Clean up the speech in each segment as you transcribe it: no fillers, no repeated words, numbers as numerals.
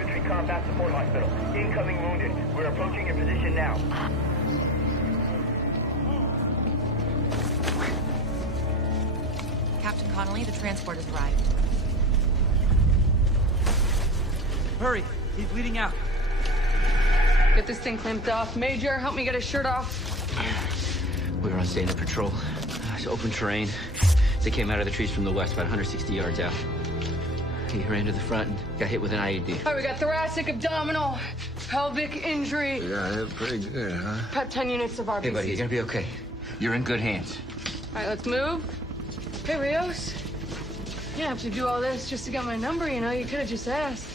Infantry Combat Support Hospital. Incoming wounded. We're approaching your position now. Captain Connolly, the transport has arrived. Hurry! He's bleeding out. Get this thing clamped off. Major, help me get his shirt off. We were on standard patrol. It's open terrain. They came out of the trees from the west, about 160 yards out. He ran to the front and got hit with an IED. All right, we got thoracic, abdominal, pelvic injury. Yeah, that's pretty good, huh? Cut 10 units of RBC. Hey, buddy, you're gonna be okay. You're in good hands. All right, let's move. Hey, Rios. You didn't have to do all this just to get my number, you know? You could have just asked.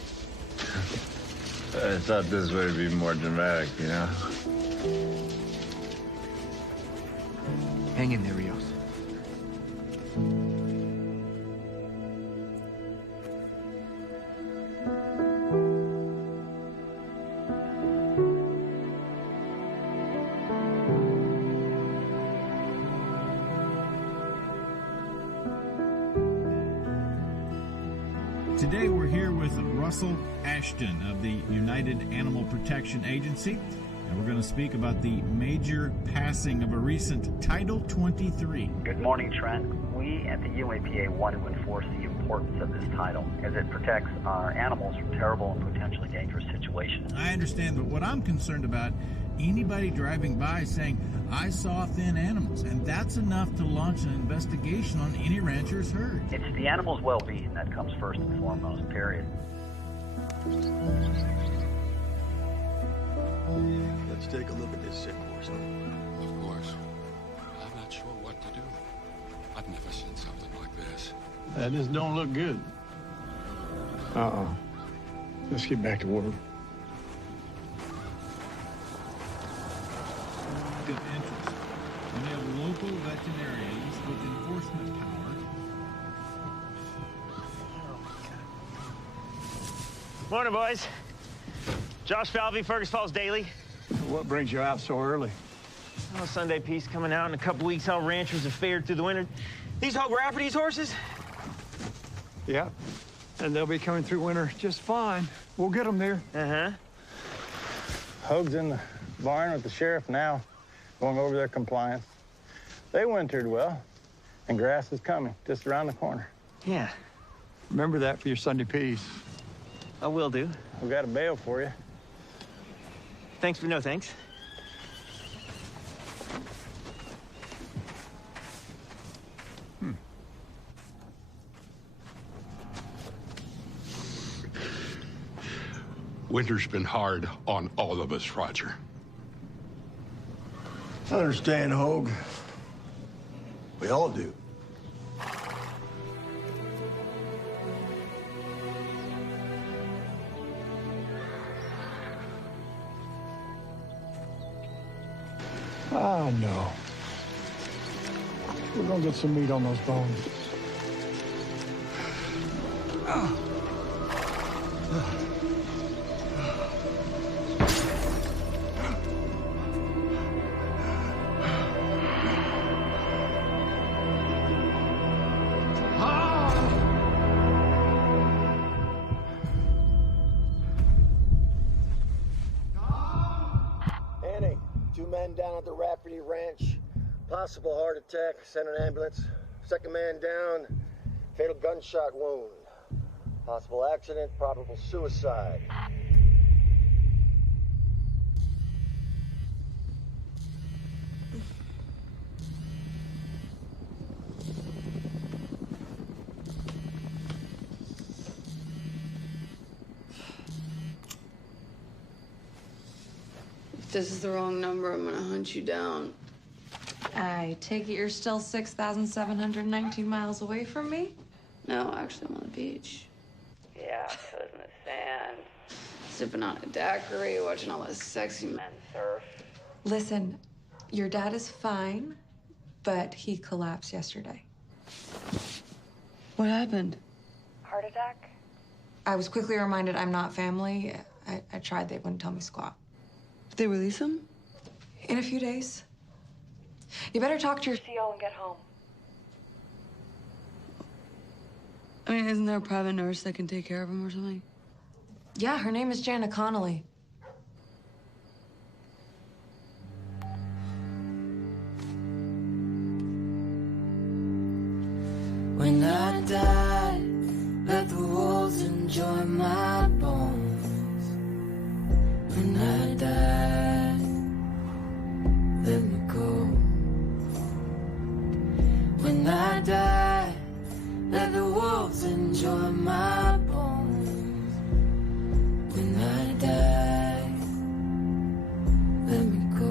I thought this would be more dramatic, you know? Hang in there, Rios. Today we're here with Russell Ashton of the United Animal Protection Agency, and we're going to speak about the major passing of a recent Title 23. Good morning, Trent. We at the UAPA want to enforce the importance of this title as it protects our animals from terrible and potentially dangerous situations. I understand, but what I'm concerned about, anybody driving by saying, I saw thin animals, and that's enough to launch an investigation on any rancher's herd. It's the animal's well-being that comes first and foremost, period. Let's take a look at this sick horse. Of course. I'm not sure what to do. I've never seen something like this. That just don't look good. Let's get back to work. Of interest. We have local veterinarians with enforcement power. Morning, boys. Josh Falvey, Fergus Falls Daily. What brings you out so early? Oh, Sunday Peace coming out in a couple weeks. How ranchers have fared through the winter. These Hogue Rafferty's horses? Yeah. And they'll be coming through winter just fine. We'll get them there. Uh-huh. Hogue's in the barn with the sheriff now, going over their compliance. They wintered well, and grass is coming just around the corner. Yeah, Remember that for your Sunday Peace. I will do. We got a bail for you. Thanks for no thanks. Winter's been hard on all of us, Roger. I understand, Hogue. We all do. I know. We're gonna get some meat on those bones. Annie, 2 men down at the Rafferty Ranch. Possible heart attack, send an ambulance. Second man down, fatal gunshot wound. Possible accident, probable suicide. If this is the wrong number, I'm gonna hunt you down. I take it you're still 6,719 miles away from me? No, actually, I'm on the beach. Yeah, toes in the sand. Sipping on a daiquiri, watching all those sexy men surf. Listen, your dad is fine, but he collapsed yesterday. What happened? Heart attack? I was quickly reminded I'm not family. I tried, they wouldn't tell me squat. Did they release him? In a few days. You better talk to your CO and get home. I mean, isn't there a private nurse that can take care of him or something? Yeah, her name is Jana Connolly. When I die, let the wolves enjoy my bones. When I die, let me go. When I die, let the wolves enjoy my bones. When I die, let me go.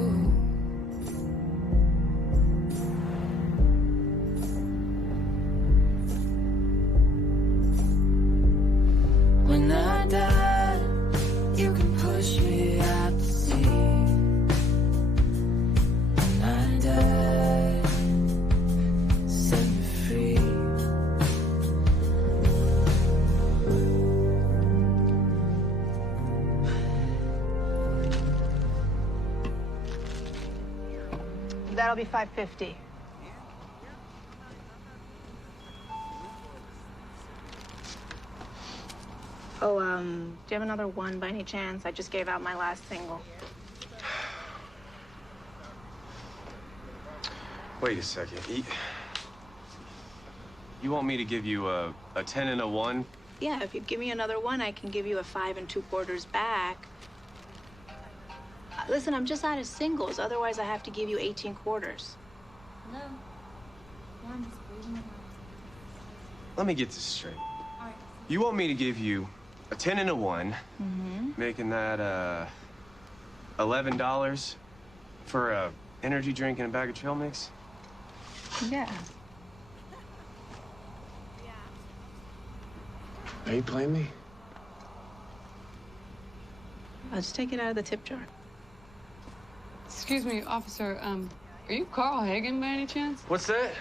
When I die, you can push me out to sea. When I die, set me free. That'll be $5.50. Oh, do you have another one by any chance? I just gave out my last single. Wait a second. You want me to give you a 10 and a 1? Yeah, if you give me another one, I can give you a 5 2/4 back. Listen, I'm just out of singles. Otherwise, I have to give you 18 quarters. No. Let me get this straight. You want me to give you a 10 and a 1, making that $11 for a energy drink and a bag of trail mix? Yeah. Are you playing me? I'll just take it out of the tip jar. Excuse me, officer, are you Carl Hagen by any chance? What's that?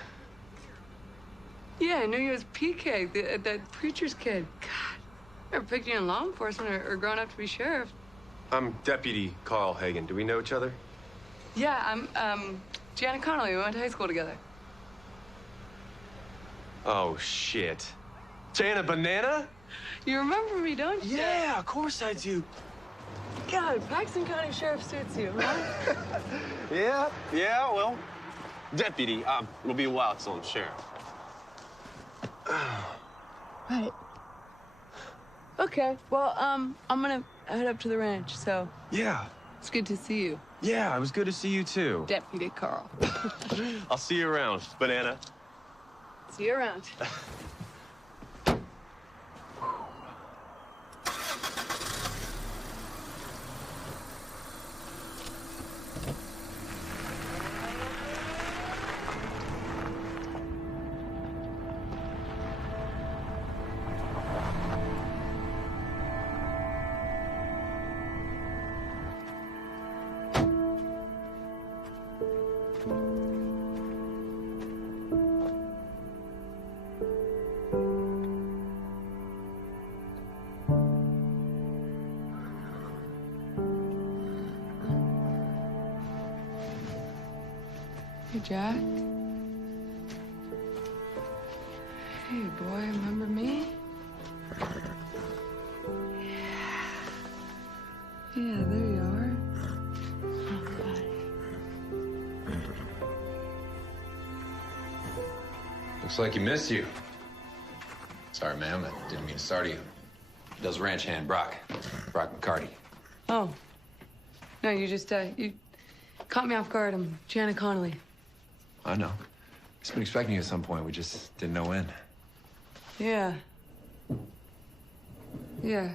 Yeah, I knew you as PK, that preacher's kid. God, never picked you in law enforcement or grown up to be sheriff. I'm Deputy Carl Hagen. Do we know each other? Yeah, I'm, Jana Connolly. We went to high school together. Oh, shit. Jana Banana? You remember me, don't you? Yeah, of course I do. God, Paxton County Sheriff suits you, huh? Yeah, well, Deputy. It'll be a while till I'm sheriff. Right. Okay, well, I'm gonna head up to the ranch, so. Yeah. It's good to see you. Yeah, it was good to see you, too. Deputy Carl. I'll see you around, Banana. See you around. Hey, Jack. Hey, boy, remember me? Yeah, there you are. Oh, buddy. Looks like he missed you. Sorry, ma'am. I didn't mean to startle you. Does ranch hand Brock McCarty. Oh. No, you just, you caught me off guard. I'm Jana Connolly. I know. Just been expecting you at some point. We just didn't know when. Yeah. Yeah.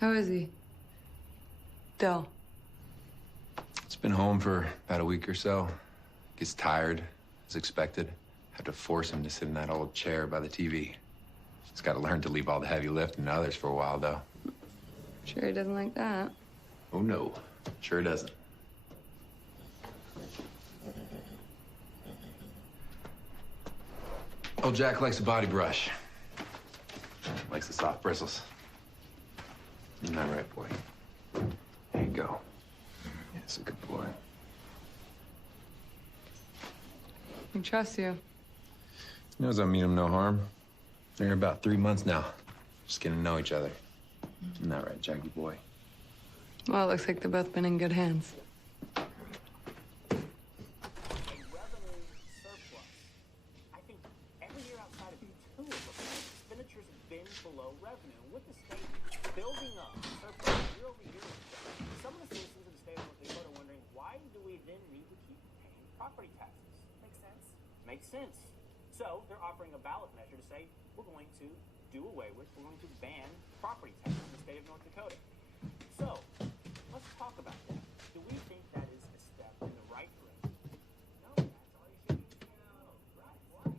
How is he? Del. It's been home for about a week or so. Gets tired, as expected. Had to force him to sit in that old chair by the TV. He's got to learn to leave all the heavy lifting to others for a while, though. Sure he doesn't like that. Oh, no. Sure doesn't. Old Jack likes a body brush. Likes the soft bristles. Isn't that right, boy? There you go. Yes, a good boy. I trust you. He knows I mean him no harm. Been here about 3 months now. Just getting to know each other. Isn't that right, Jackie boy? Well, it looks like they've both been in good hands. Makes sense. So they're offering a ballot measure to say we're going to do away with, we're going to ban property taxes in the state of North Dakota. So let's talk about that. Do we think that is a step in the right direction? No, that's all you should do. Right, why?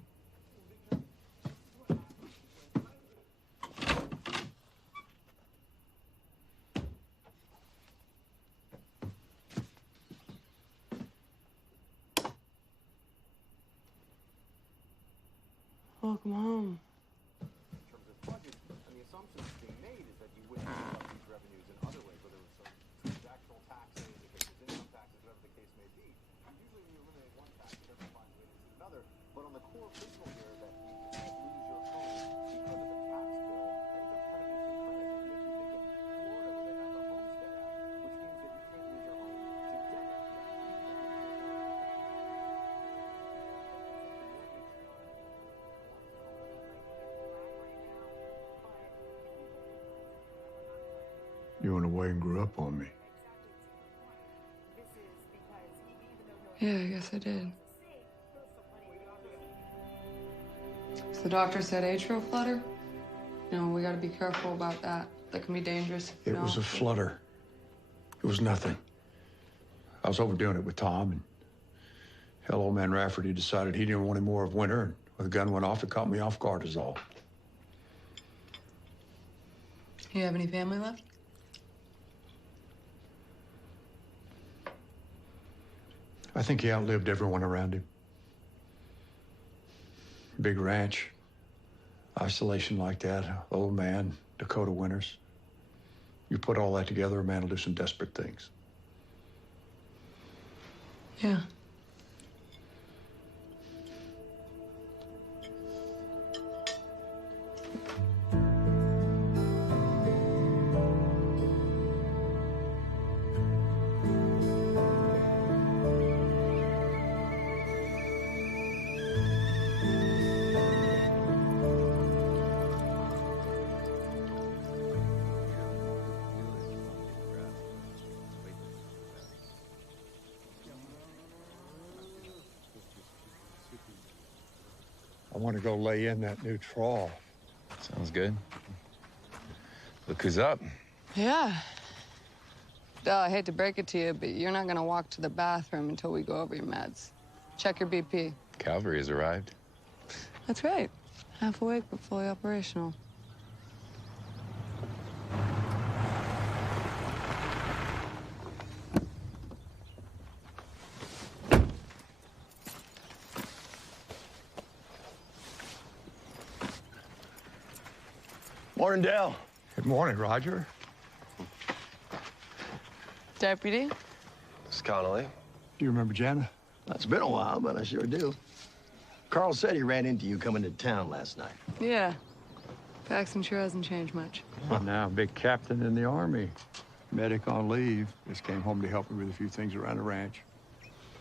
Welcome home. In terms of budget, and the assumption that's being made is that you wouldn't use up these revenues in other ways, whether it's some transactional taxes, if it's income taxes, whatever the case may be. Usually when you eliminate one tax, it doesn't find ways to another. But on the core fiscal year that you can't lose your home because of a tax bill, ends up cutting you some credit. It makes me think of Florida where they have the Homestead Act, which means that you can't lose your home together. You went away and grew up on me. Yeah, I guess I did. So the doctor said atrial flutter? No, we gotta be careful about that. That can be dangerous. It was a flutter. It was nothing. I was overdoing it with Tom, and hell, old man Rafferty decided he didn't want any more of Winter, and when the gun went off, it caught me off guard is all. You have any family left? I think he outlived everyone around him. Big ranch, isolation like that, old man, Dakota winters. You put all that together, a man will do some desperate things. Yeah. I want to go lay in that new trawl. Sounds good. Look who's up. Yeah. I hate to break it to you, but you're not gonna walk to the bathroom until we go over your meds. Check your BP. Cavalry has arrived. That's right. Half awake, but fully operational. Morning, Dale. Good morning, Roger. Deputy? Miss Connolly. Do you remember Jana? It's been a while, but I sure do. Carl said he ran into you coming to town last night. Yeah. Paxton sure hasn't changed much. Well, now, big captain in the Army. Medic on leave. Just came home to help me with a few things around the ranch.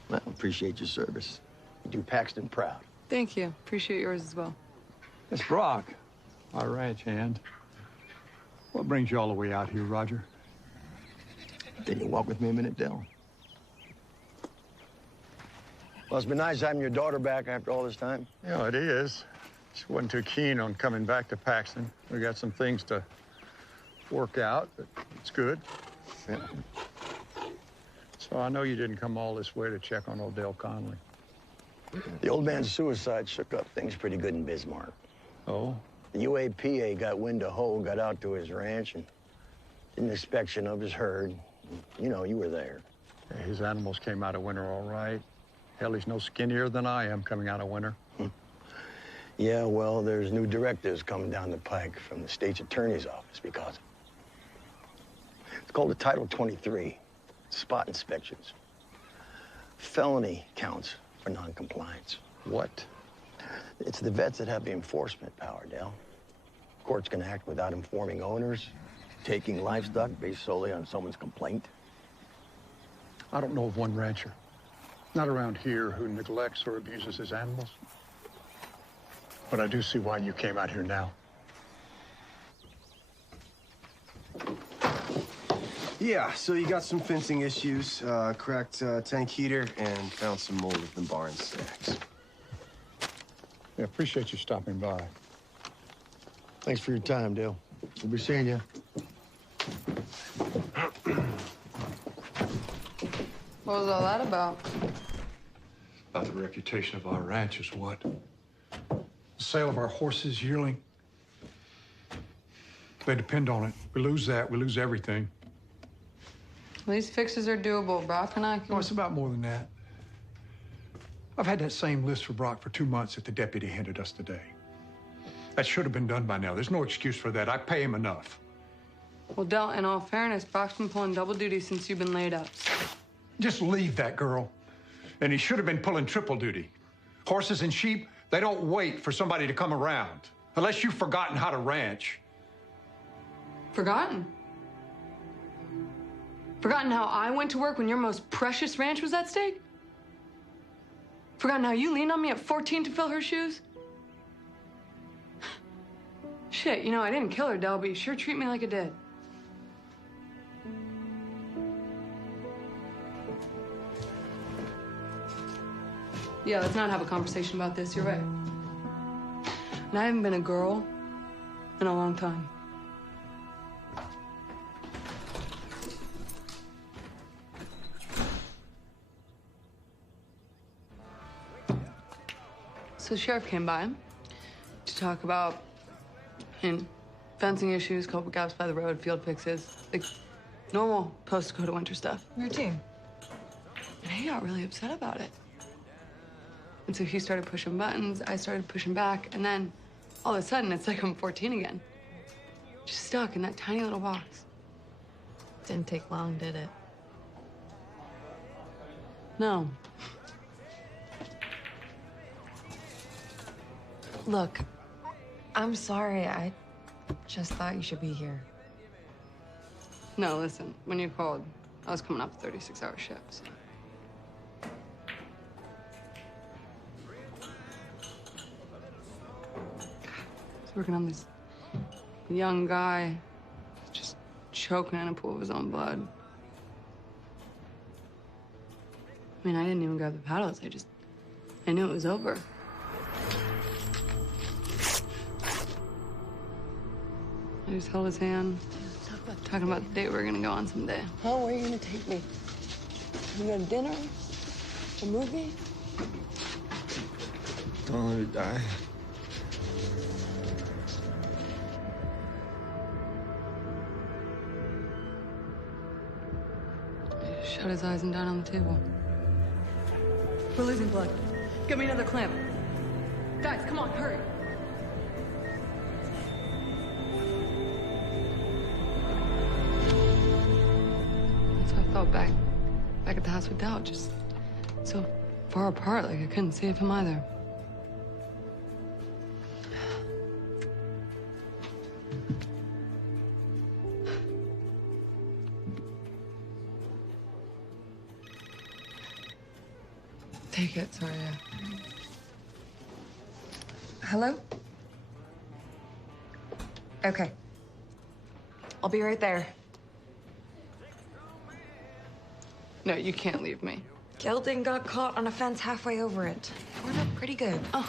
Well, appreciate your service. You do Paxton proud. Thank you. Appreciate yours as well. It's Brock, our ranch hand. What brings you all the way out here, Roger? Can you walk with me a minute, Dale? Well, it's been nice having your daughter back after all this time. Yeah, it is. She wasn't too keen on coming back to Paxton. We got some things to work out, but it's good. Yeah. So I know you didn't come all this way to check on old Dale Conley. The old man's suicide shook up things pretty good in Bismarck. Oh? The UAPA got wind of Ho, got out to his ranch, and did an inspection of his herd. You know, you were there. Yeah, his animals came out of winter all right. Hell, he's no skinnier than I am coming out of winter. Yeah, well, there's new directives coming down the pike from the state's attorney's office because it's called a Title 23, spot inspections. Felony counts for non-compliance. What? It's the vets that have the enforcement power, Dale. Court's gonna act without informing owners, taking livestock based solely on someone's complaint? I don't know of one rancher, not around here, who neglects or abuses his animals. But I do see why you came out here now. Yeah, so you got some fencing issues, cracked tank heater, and found some mold within barn stacks. Yeah, appreciate you stopping by. Thanks for your time, Dale. We'll be seeing you. What was all that about? About the reputation of our ranch is what? The sale of our horses yearly. They depend on it. We lose that, we lose everything. These fixes are doable. Brock and I can... No, it's about more than that. I've had that same list for Brock for 2 months that the deputy handed us today. That should have been done by now. There's no excuse for that. I pay him enough. Well, Del, in all fairness, Brock's been pulling double duty since you've been laid up. Just leave that girl. And he should have been pulling triple duty. Horses and sheep, they don't wait for somebody to come around. Unless you've forgotten how to ranch. Forgotten? Forgotten how I went to work when your most precious ranch was at stake? Forgotten how you leaned on me at 14 to fill her shoes? Shit, you know, I didn't kill her, Del, but you sure treat me like I did. Yeah, let's not have a conversation about this. You're right. And I haven't been a girl in a long time. So the sheriff came by to talk about fencing issues, couple gaps by the road, field fixes, like normal post-Dakota winter stuff. Routine. And he got really upset about it. And so he started pushing buttons, I started pushing back, and then all of a sudden it's like I'm 14 again. Just stuck in that tiny little box. Didn't take long, did it? No. Look, I'm sorry. I just thought you should be here. No, listen, when you called, I was coming off a 36-hour shift, so. I was working on this young guy, just choking in a pool of his own blood. I mean, I didn't even grab the paddles. I knew it was over. I just held his hand, talking about the date we were gonna go on someday. Oh, where are you gonna take me? You go to dinner? A movie? Don't let her die. He just shut his eyes and down on the table. We're losing blood. Get me another clamp. Guys, come on, hurry. That's how I felt back at the house with Dal, just so far apart, like I couldn't save him either. Take it, sorry. Hello? Okay. I'll be right there. No, you can't leave me. Gelding got caught on a fence halfway over it. We're up pretty good. Oh.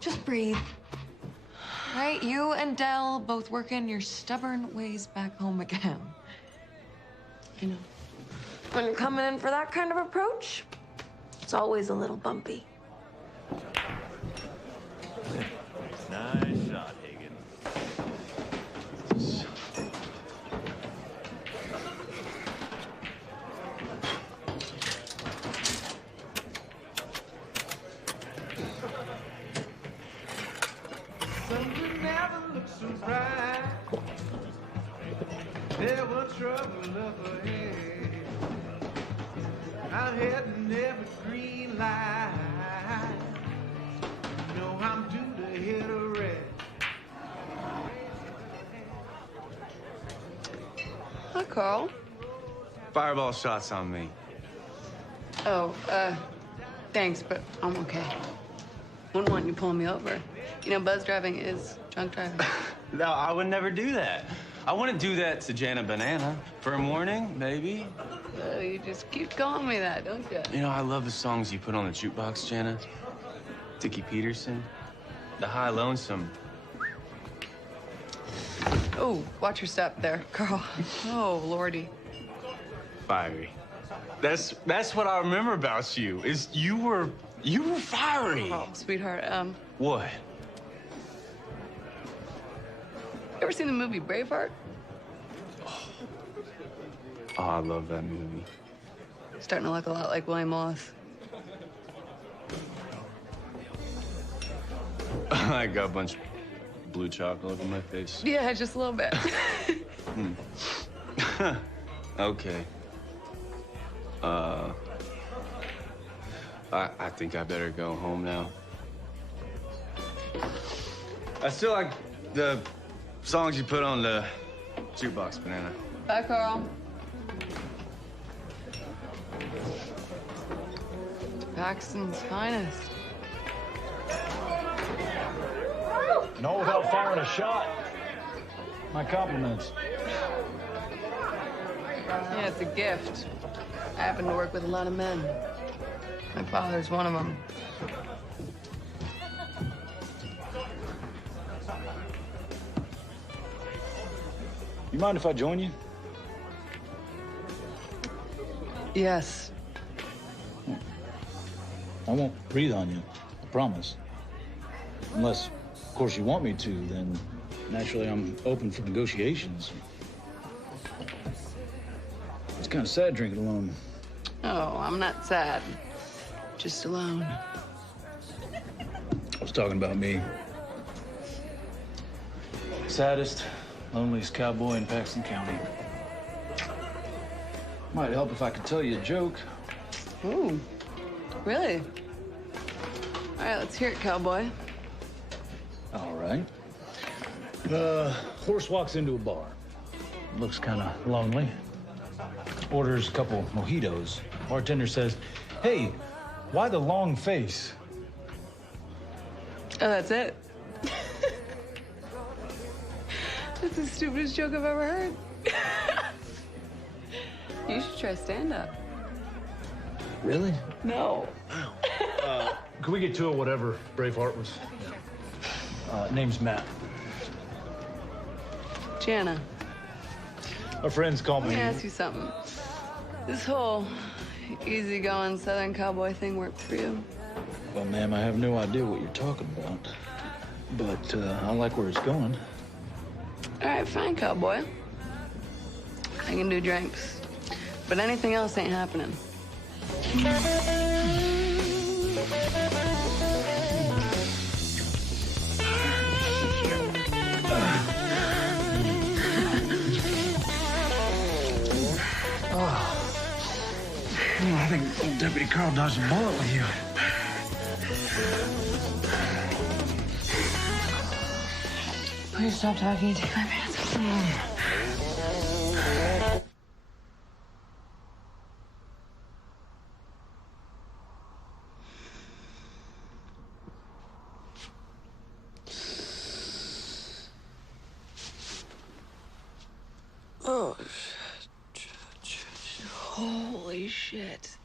Just breathe. Right? You and Del both working your stubborn ways back home again. I know. When you're coming in for that kind of approach, it's always a little bumpy. Nice shot, Hagen. Something never looks so bright. There was trouble up ahead. I'm heading every green light. You know I'm due to hit a red. Hi, Carl. Fireball shots on me. Oh, thanks, but I'm okay. Wouldn't want you pulling me over. You know, buzz driving is drunk driving. No, I would never do that. I wouldn't do that to Jana Banana. For a morning, maybe. Oh, you just keep calling me that, don't you? You know, I love the songs you put on the jukebox, Jana. Dickie Peterson, The High Lonesome. Oh, watch your step there, Carl. Oh, Lordy. Fiery. That's what I remember about you, is you were fiery. Oh, sweetheart, What? you ever seen the movie Braveheart? Oh, I love that movie. Starting to look a lot like William Wallace. I got a bunch of blue chocolate over my face. Yeah, just a little bit. Okay. I think I better go home now. I still like the songs you put on the jukebox, Banana. Bye, Carl. Paxton's finest. And all without firing a shot. My compliments. Yeah, it's a gift. I happen to work with a lot of men. My father's one of them. You mind if I join you? Yes. I won't breathe on you, I promise. Unless, of course, you want me to, then naturally I'm open for negotiations. It's kind of sad drinking alone. Oh, I'm not sad. Just alone. I was talking about me. Saddest, loneliest cowboy in Paxton County. Might help if I could tell you a joke. Ooh, really? All right, let's hear it, cowboy. All right. Horse walks into a bar. Looks kind of lonely. Orders a couple mojitos. Bartender says, "Hey, why the long face?" Oh, that's it? That's the stupidest joke I've ever heard. You should try stand-up. Really? No. Can we get to it, whatever Braveheart was? Name's Matt. Jana, Our friends call let me. me ask you something. This whole easygoing Southern cowboy thing worked for you? Well, ma'am, I have no idea what you're talking about. But I like where it's going. All right, fine, cowboy. I can do drinks. But anything else ain't happening. I think Deputy Carl dodged a bullet with you. Please stop talking and take my pants off. Oh, shit. Holy shit.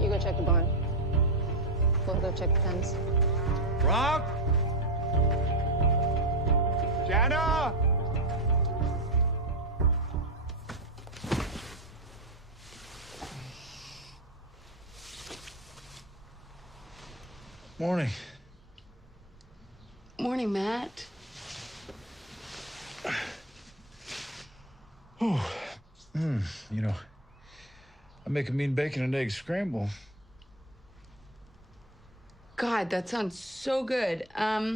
You go check the barn. We'll go check the fence. Rock? Jana? Morning. Morning, Matt. Oh, you know, I make a mean bacon and egg scramble. God, that sounds so good. I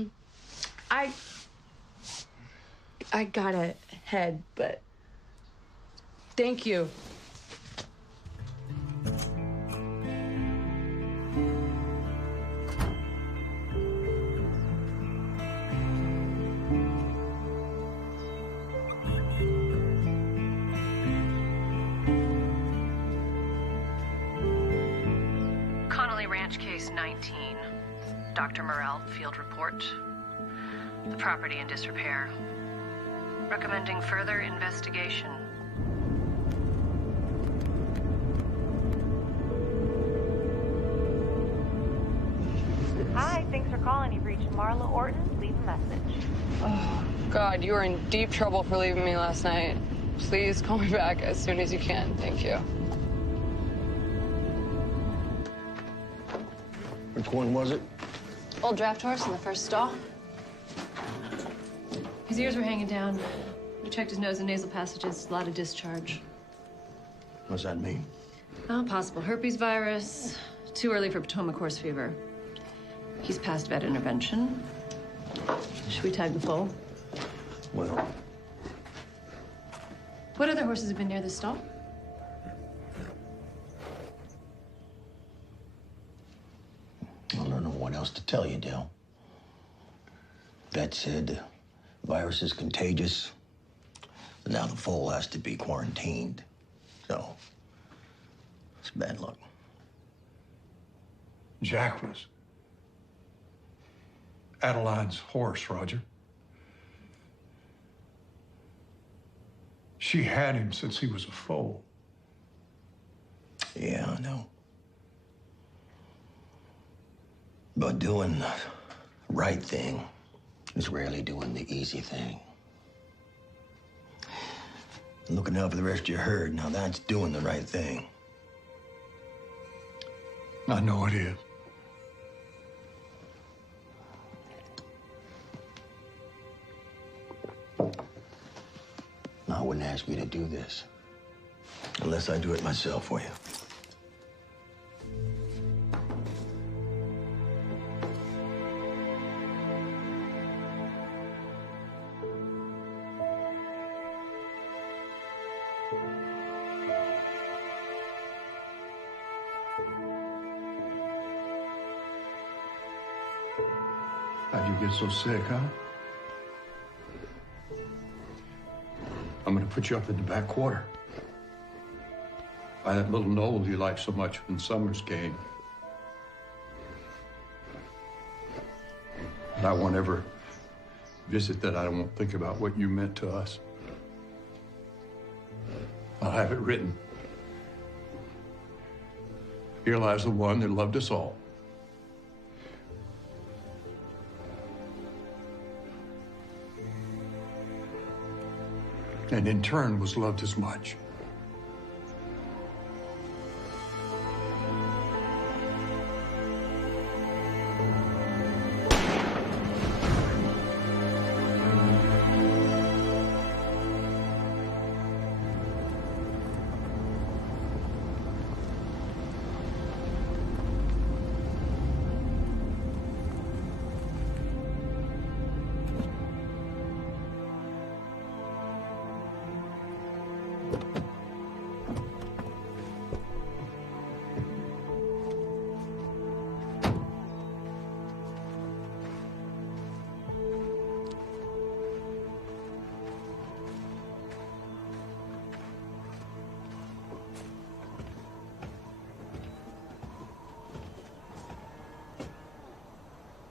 gotta head, but thank you. Connolly Ranch Case 19. Dr. Morrell, field report. The property in disrepair. Recommending further investigation. Hi, thanks for calling. You've reached Marla Orton. Leave a message. Oh, God, you were in deep trouble for leaving me last night. Please call me back as soon as you can. Thank you. Which one was it? Old draft horse in the first stall. His ears were hanging down. We checked his nose and nasal passages. A lot of discharge. What does that mean? Oh, possible herpes virus. Too early for Potomac horse fever. He's past vet intervention. Should we tag the foal? Well, What other horses have been near this stall? I don't know what else to tell you, Dell. Vet said the virus is contagious. But now the foal has to be quarantined. So, it's bad luck. Jack was Adeline's horse, Roger. She had him since he was a foal. Yeah, I know. But doing the right thing is rarely doing the easy thing. Looking out for the rest of your herd, now that's doing the right thing. I know it is. I wouldn't ask you to do this unless I do it myself for you. How'd you get so sick, huh? I'm gonna put you up in the back quarter. By that little knoll you like so much when Summers came. And I won't ever visit that I won't think about what you meant to us. I'll have it written. Here lies the one that loved us all. And in turn was loved as much.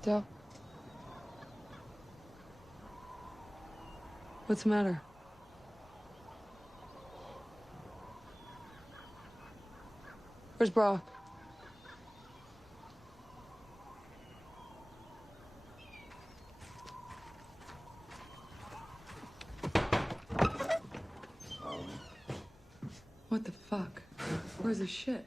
Del? What's the matter? Where's Brock? What the fuck? Where's his shit?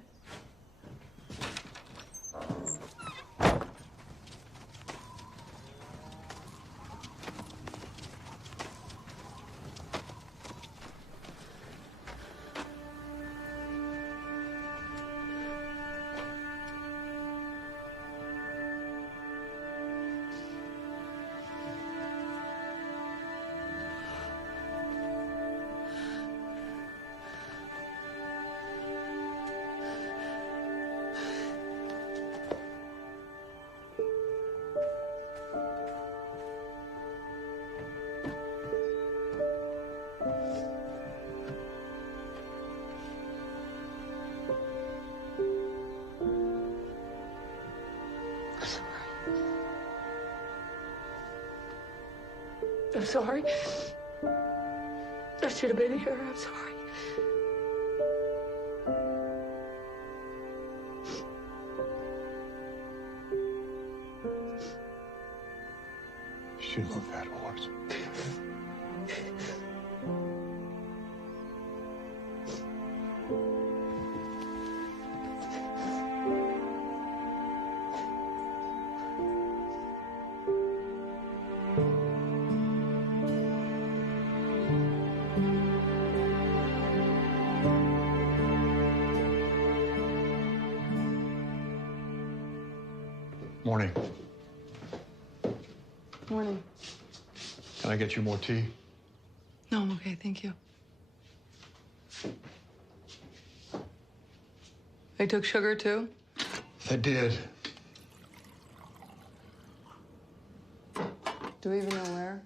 I'm sorry. I should have been here. I'm sorry. She loved that horse. Morning. Morning. Can I get you more tea? No, I'm okay, thank you. They took sugar too? They did. Do we even know where?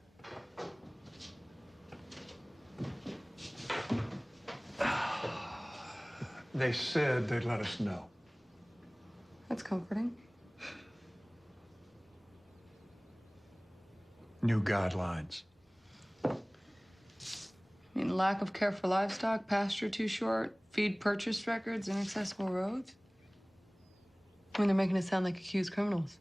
They said they'd let us know. That's comforting. New guidelines. I mean, lack of care for livestock, pasture too short, feed purchase records, inaccessible roads. I mean, they're making us sound like accused criminals.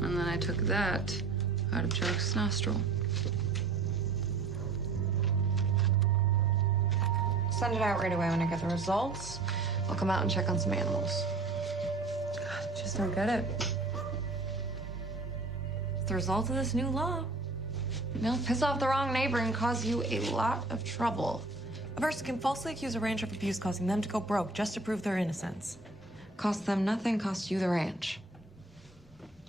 And then I took that out of Jack's nostril. Send it out right away when I get the results. I'll come out and check on some animals. Just don't get it. It's the result of this new law. You'll piss off the wrong neighbor and cause you a lot of trouble. A person can falsely accuse a rancher of abuse, causing them to go broke just to prove their innocence. Cost them nothing, cost you the ranch.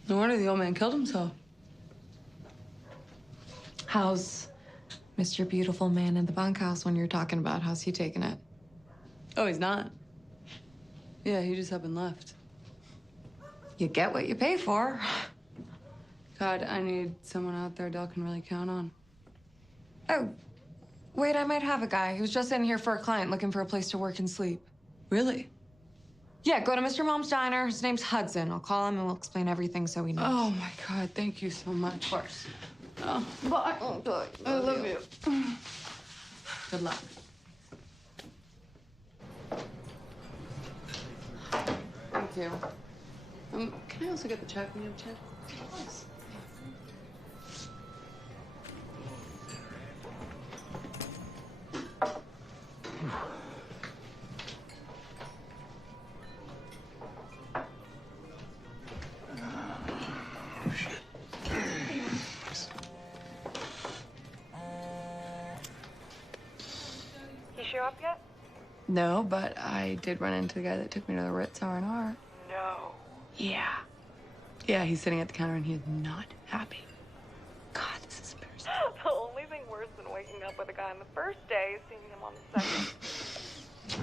No wonder the old man killed himself. How's Mr. Beautiful Man in the bunkhouse when you're talking about? How's he taking it? Oh, he's not. Yeah, he just up and left. You get what you pay for. God, I need someone out there Del can really count on. Oh, wait, I might have a guy. He was just in here for a client looking for a place to work and sleep. Really? Yeah, go to Mr. Mom's Diner. His name's Hudson. I'll call him and we'll explain everything so he knows. Oh, my God, thank you so much. Of course. Oh, bye. I love you. Good luck. Thank you. Can I also get the check when you have a chance? Of course. Show up yet? No, but I did run into the guy that took me to the Ritz R&R. No. Yeah. Yeah, he's sitting at the counter and he is not happy. God, this is embarrassing. The only thing worse than waking up with a guy on the first day is seeing him on the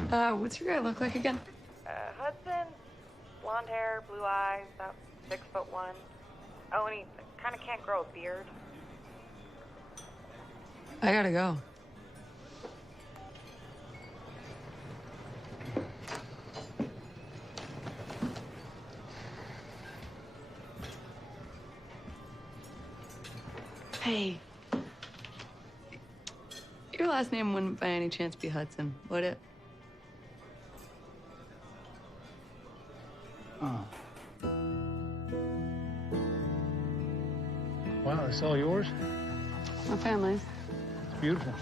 second. What's your guy look like again? Hudson, blonde hair, blue eyes, about 6'1". Oh, and he kind of can't grow a beard. I gotta go. Hey. Your last name wouldn't by any chance be Hudson, would it? Oh. Wow, that's all yours? My family's. It's beautiful.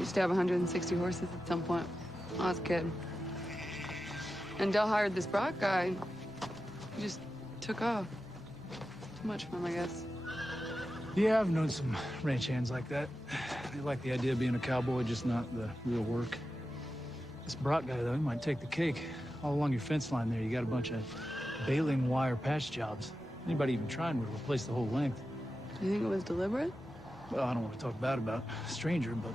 Used to have 160 horses at some point when I was a kid. And Del hired this Brock guy. He just took off. Too much for him, I guess. Yeah, I've known some ranch hands like that. They like the idea of being a cowboy, just not the real work. This Brock guy, though, he might take the cake. All along your fence line there, you got a bunch of baling wire patch jobs. Anybody even trying would replace the whole length. Do you think it was deliberate? Well, I don't want to talk bad about a stranger, but...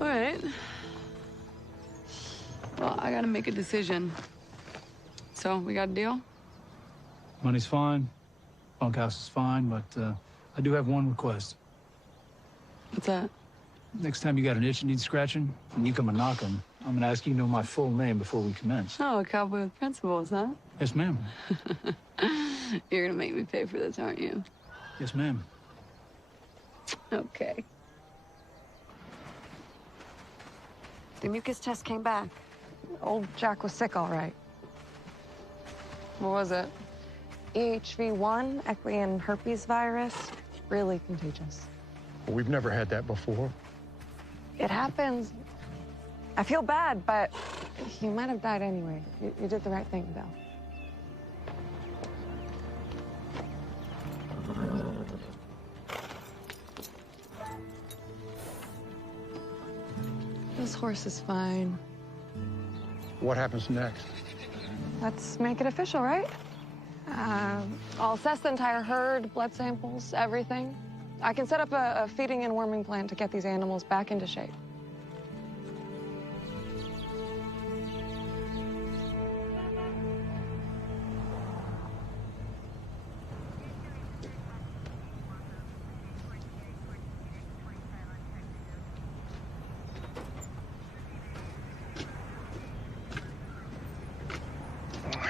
All right. Well, I gotta make a decision. So, we got a deal? Money's fine, bunkhouse is fine, but I do have one request. What's that? Next time you got an itch that needs scratching, and you come and knock 'em, I'm gonna ask you to know my full name before we commence. Oh, a cowboy with principles, huh? Yes, ma'am. You're gonna make me pay for this, aren't you? Yes, ma'am. Okay. The mucus test came back. Old Jack was sick, all right. What was it? EHV1, equine herpes virus, really contagious. We've never had that before. It happens. I feel bad, but he might have died anyway. You did the right thing, Bill. This horse is fine. What happens next? Let's make it official, right? I'll assess the entire herd, blood samples, everything. I can set up a feeding and worming plan to get these animals back into shape.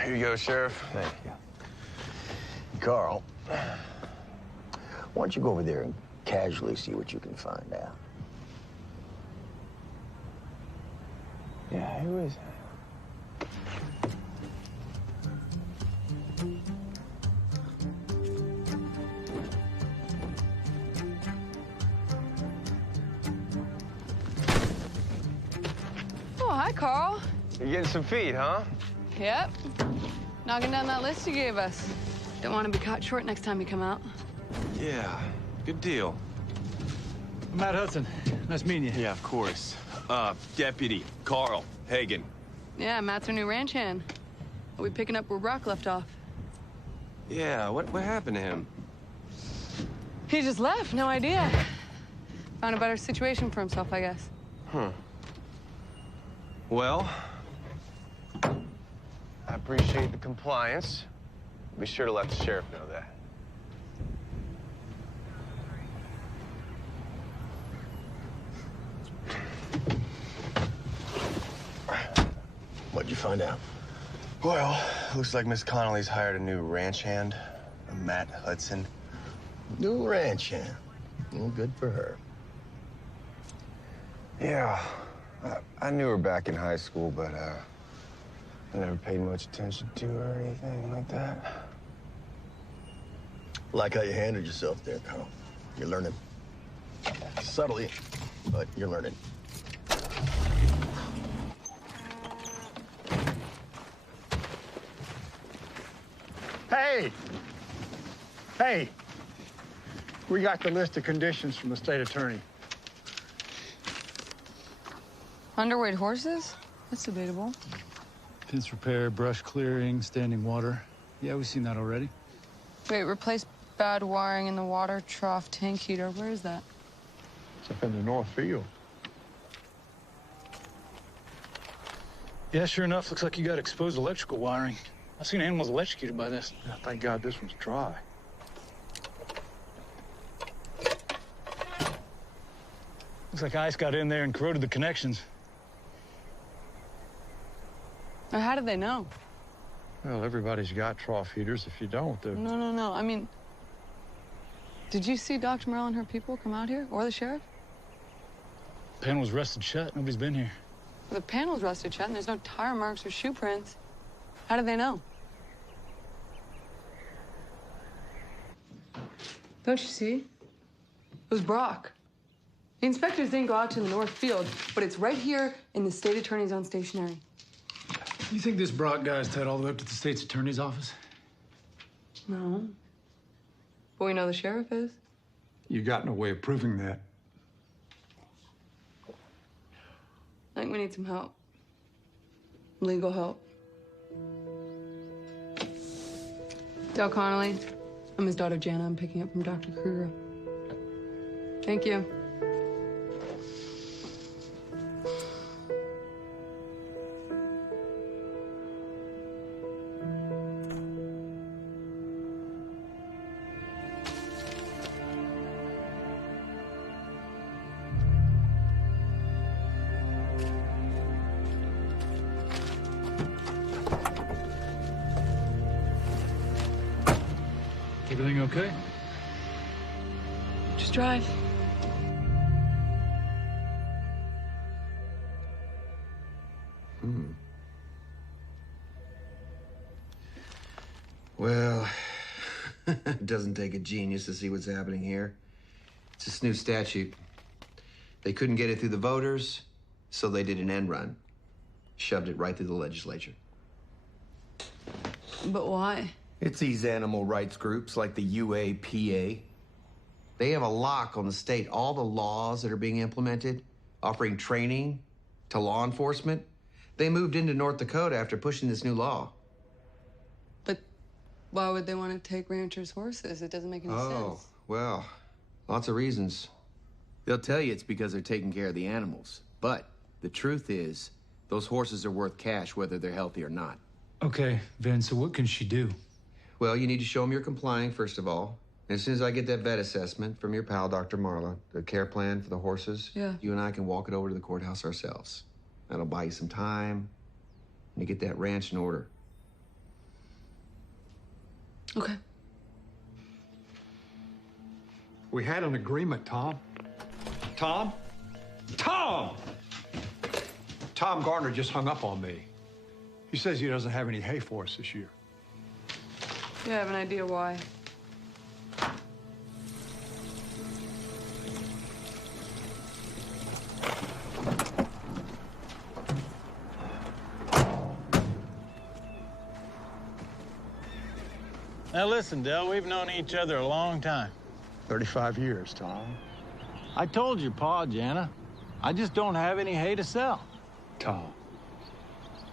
Here you go, Sheriff. Thank you. Carl, why don't you go over there and casually see what you can find out? Yeah, who is that? Oh, hi, Carl. You're getting some feed, huh? Yep. Knocking down that list you gave us. Don't want to be caught short next time you come out. Yeah, good deal. Matt Hudson. Nice meeting you. Yeah, of course. Deputy Carl Hagen. Yeah, Matt's our new ranch hand. Are we picking up where Brock left off? Yeah, what happened to him? He just left, no idea. Found a better situation for himself, I guess. Huh. Well, I appreciate the compliance. Be sure to let the sheriff know that. What'd you find out? Well, looks like Miss Connolly's hired a new ranch hand, a Matt Hudson. New ranch hand. Well, good for her. Yeah, I knew her back in high school, but I never paid much attention to her or anything like that. Like how you handled yourself there, Carl. You're learning. Subtly, but you're learning. Hey! Hey! We got the list of conditions from the state attorney. Underweight horses? That's debatable. Fence repair, brush clearing, standing water. Yeah, we've seen that already. Wait, replace bad wiring in the water trough tank heater. Where is that? It's up in the north field. Yeah, sure enough, looks like you got exposed electrical wiring. I've seen animals electrocuted by this. Yeah, thank God this one's dry. Looks like ice got in there and corroded the connections. Or how did they know? Well, everybody's got trough heaters. If you don't, they're... No. I mean, did you see Dr. Merrill and her people come out here? Or the sheriff? Panel was rusted shut. Nobody's been here. The panel's rusted shut and there's no tire marks or shoe prints. How did they know? Don't you see? It was Brock. The inspectors didn't go out to the north field, but it's right here in the state attorney's own stationery. You think this Brock guy's tied all the way up to the state's attorney's office? No. But we know the sheriff is. You got no way of proving that. I think we need some help. Legal help. Del Connolly. I'm his daughter, Jana. I'm picking up from Dr. Kruger. Thank you. Everything okay? Just drive. Well, it doesn't take a genius to see what's happening here. It's this new statute. They couldn't get it through the voters, so they did an end run. Shoved it right through the legislature. But why? It's these animal rights groups like the UAPA. They have a lock on the state, all the laws that are being implemented, offering training to law enforcement. They moved into North Dakota after pushing this new law. Why would they want to take ranchers' horses? It doesn't make any sense. Well, lots of reasons. They'll tell you it's because they're taking care of the animals. But the truth is, those horses are worth cash whether they're healthy or not. Okay, Vin, so what can she do? Well, you need to show them you're complying, first of all. And as soon as I get that vet assessment from your pal, Dr. Marla, the care plan for the horses, you and I can walk it over to the courthouse ourselves. That'll buy you some time and you get that ranch in order. Okay. We had an agreement, Tom. Tom? Tom! Tom Garner just hung up on me. He says he doesn't have any hay for us this year. Do you have an idea why? Now listen, Del, we've known each other a long time. 35 years, Tom. I told your pa, Jana. I just don't have any hay to sell. Tom,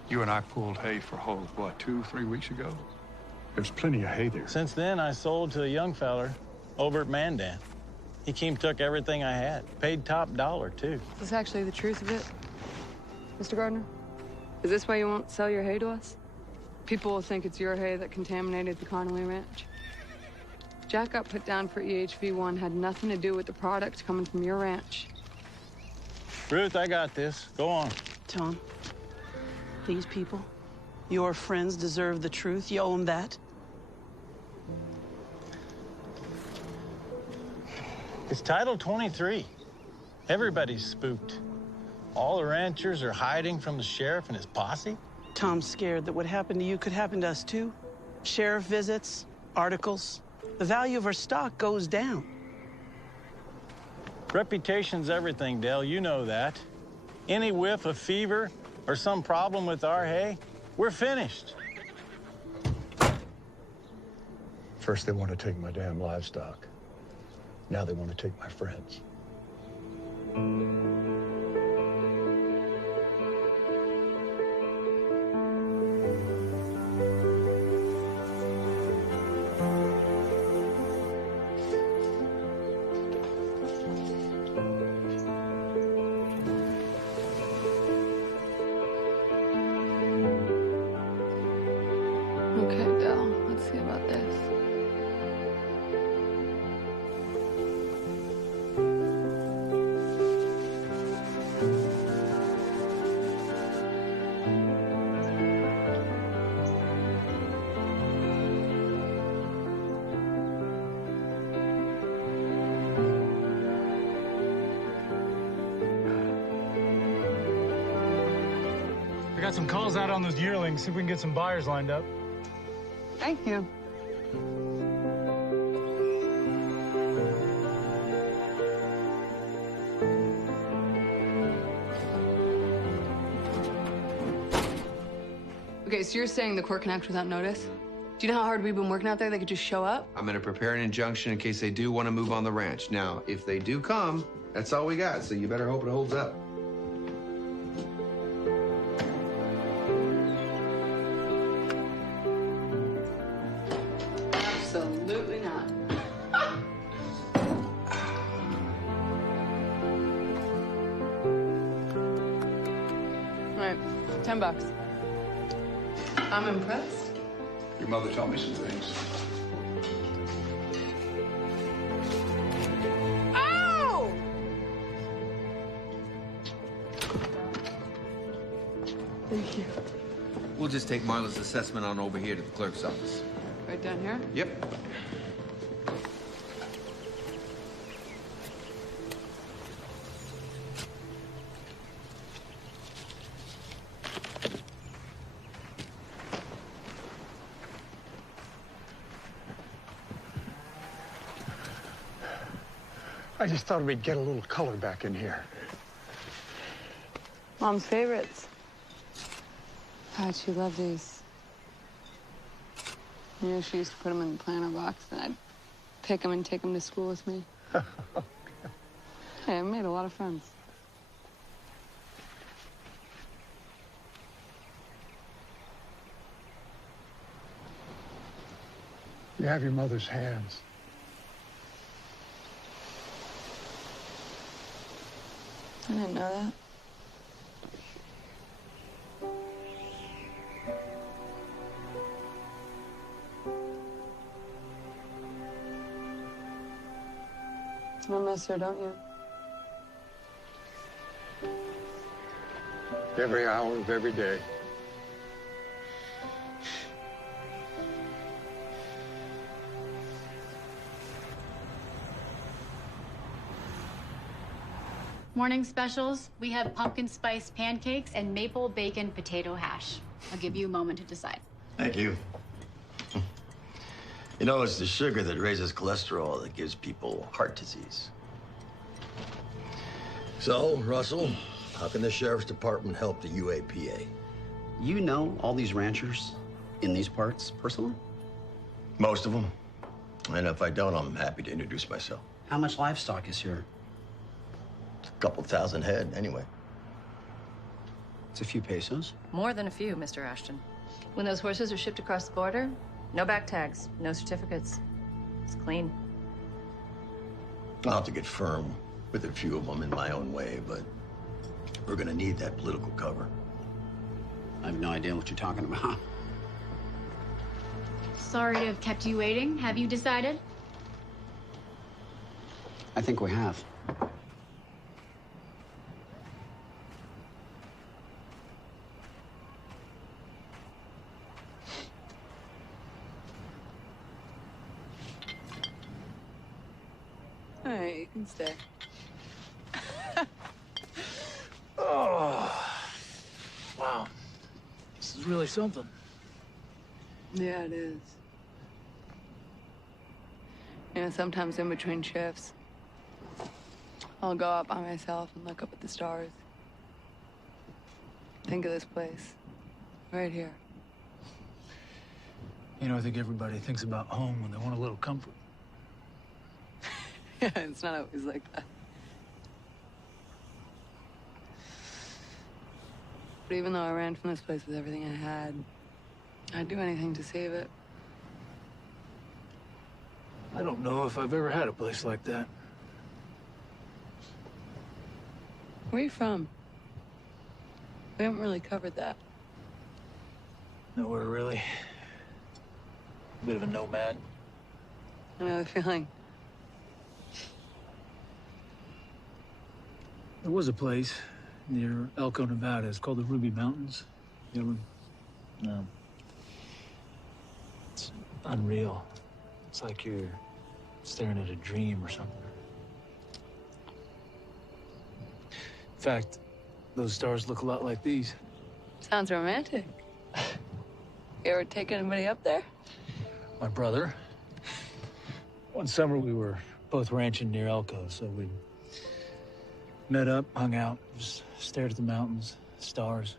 you and I pulled hay for Hogue, what, 2-3 weeks ago? There's plenty of hay there. Since then, I sold to a young feller over at Mandan. He came took everything I had. Paid top dollar, too. Is this actually the truth of it, Mr. Gardner? Is this why you won't sell your hay to us? People will think it's your hay that contaminated the Connolly Ranch. Jack got put down for EHV1 had nothing to do with the product coming from your ranch. Ruth, I got this. Go on. Tom, these people, your friends, deserve the truth. You owe them that. It's Title 23. Everybody's spooked. All the ranchers are hiding from the sheriff and his posse. Tom's scared that what happened to you could happen to us, too. Sheriff visits, articles. The value of our stock goes down. Reputation's everything, Dale. You know that. Any whiff of fever or some problem with our hay, we're finished. First they want to take my damn livestock. Now they want to take my friends. Okay, Del, let's see about this. I got some calls out on those yearlings. See if we can get some buyers lined up. Thank you. Okay, so you're saying the court can act without notice? Do you know how hard we've been working out there? They could just show up? I'm gonna prepare an injunction in case they do want to move on the ranch. Now, if they do come, that's all we got, so you better hope it holds up. Absolutely not. All right, $10. I'm impressed. Your mother told me some things. Ow! Thank you. We'll just take Marla's assessment on over here to the clerk's office. Right down here? Yep. I just thought we'd get a little color back in here. Mom's favorites. God, she loved these. You know, she used to put them in the planter box, and I'd pick them and take them to school with me. Hey, I made a lot of friends. You have your mother's hands. I didn't know that. You miss her, don't you? Every hour of every day. Morning specials, we have pumpkin spice pancakes and maple bacon potato hash. I'll give you a moment to decide. Thank you. You know, it's the sugar that raises cholesterol that gives people heart disease. So, Russell, how can the sheriff's department help the UAPA? You know all these ranchers in these parts personally? Most of them. And if I don't, I'm happy to introduce myself. How much livestock is here? A couple thousand head, anyway. It's a few pesos. More than a few, Mr. Ashton. When those horses are shipped across the border, no back tags, no certificates. It's clean. I'll have to get firm with a few of them in my own way, but we're gonna need that political cover. I have no idea what you're talking about. Sorry to have kept you waiting. Have you decided? I think we have. All right, you can stay. Oh, wow. This is really something. Yeah, it is. You know, sometimes in between shifts, I'll go out by myself and look up at the stars. Think of this place, right here. You know, I think everybody thinks about home when they want a little comfort. Yeah, it's not always like that. But even though I ran from this place with everything I had, I'd do anything to save it. I don't know if I've ever had a place like that. Where are you from? We haven't really covered that. Nowhere really. A bit of a nomad. I know the feeling. There was a place near Elko, Nevada. It's called the Ruby Mountains. You ever... No. It's unreal. It's like you're staring at a dream or something. In fact, those stars look a lot like these. Sounds romantic. You ever take anybody up there? My brother. One summer we were both ranching near Elko, so we met up, hung out, just stared at the mountains, stars.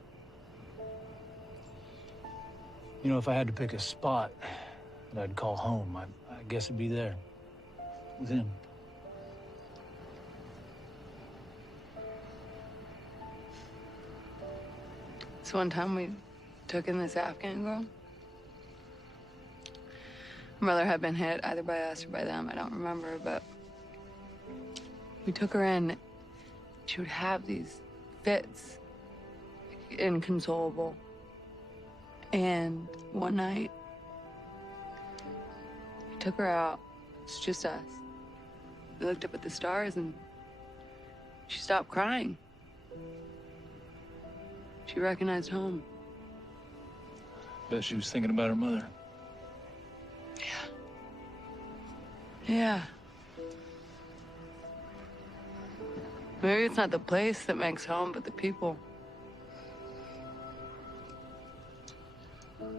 You know, if I had to pick a spot that I'd call home, I guess it'd be there, with him. So one time we took in this Afghan girl. My mother had been hit either by us or by them, I don't remember, but we took her in. She would have these fits, inconsolable. And one night, we took her out. It's just us. We looked up at the stars and she stopped crying. She recognized home. Bet she was thinking about her mother. Yeah. Maybe it's not the place that makes home, but the people.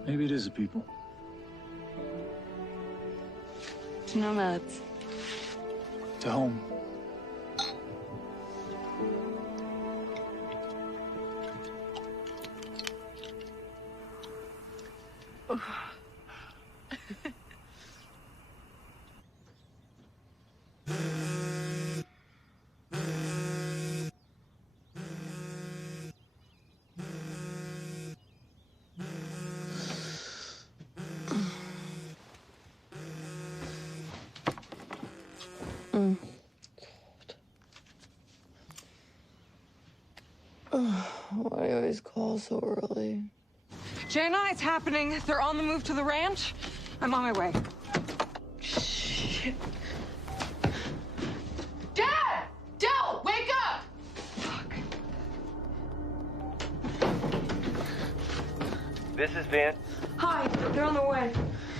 Maybe it is the people. To nomads. To home. Why do you always call so early? Jana, it's happening. They're on the move to the ranch. I'm on my way. Shit. Dad! Del, wake up! Fuck. This is Van. Hi, they're on their way.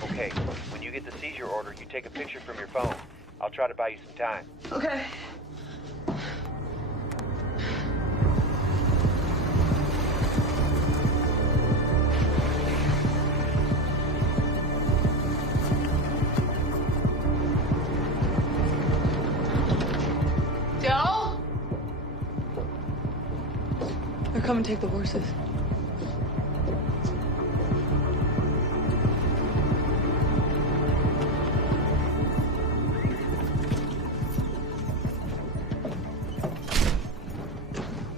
Okay, when you get the seizure order, you take a picture from your phone. I'll try to buy you some time. Okay. Del? They're coming to take the horses.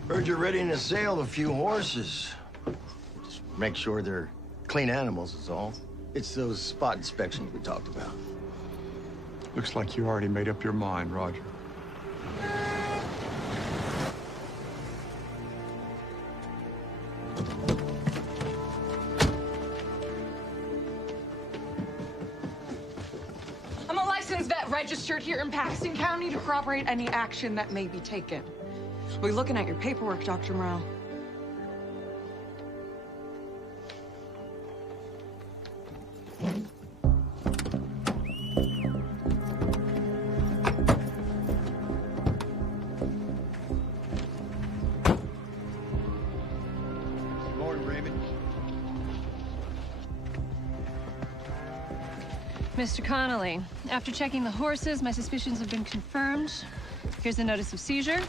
Heard you're ready to sail a few horses. Just make sure they're clean animals is all. It's those spot inspections we talked about. Looks like you already made up your mind, Roger. I'm a licensed vet registered here in Paxton County to corroborate any action that may be taken. We're looking at your paperwork, Dr. Morrell. Good morning, Raymond. Mr. Connolly, after checking the horses, my suspicions have been confirmed. Here's the notice of seizure.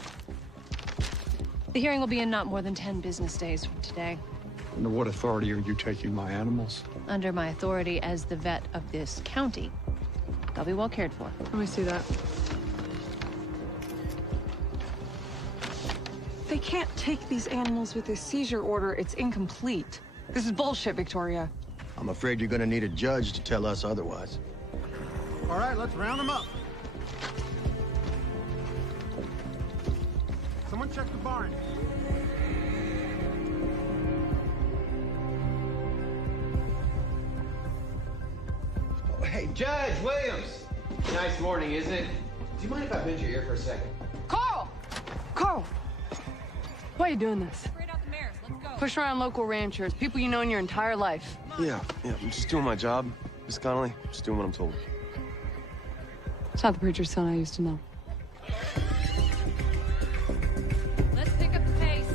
The hearing will be in not more than 10 business days from today. Under what authority are you taking my animals? Under my authority as the vet of this county. They'll be well cared for. Let me see that. They can't take these animals with a seizure order. It's incomplete. This is bullshit, Victoria. I'm afraid you're gonna need a judge to tell us otherwise. All right, let's round them up. Someone check the barn. Hey, Judge Williams! Nice morning, isn't it? Do you mind if I bend your ear for a second? Carl! Carl! Why are you doing this? Push around local ranchers, people you know in your entire life. Yeah, I'm just doing my job, Miss Connolly. Just doing what I'm told. It's not the preacher's son I used to know. Let's pick up the pace.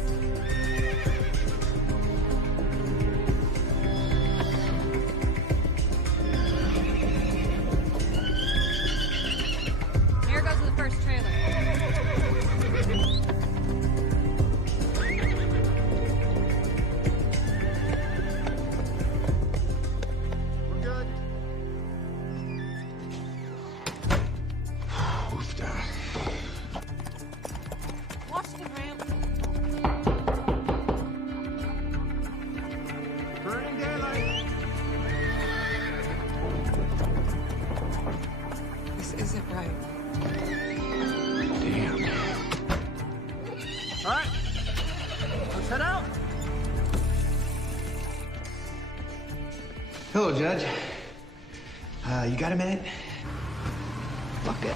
Here goes the first trailer. Watch the ramp. Burning daylight. This isn't right. All right, let's head out. Hello, Judge. You got a minute? Fuck it.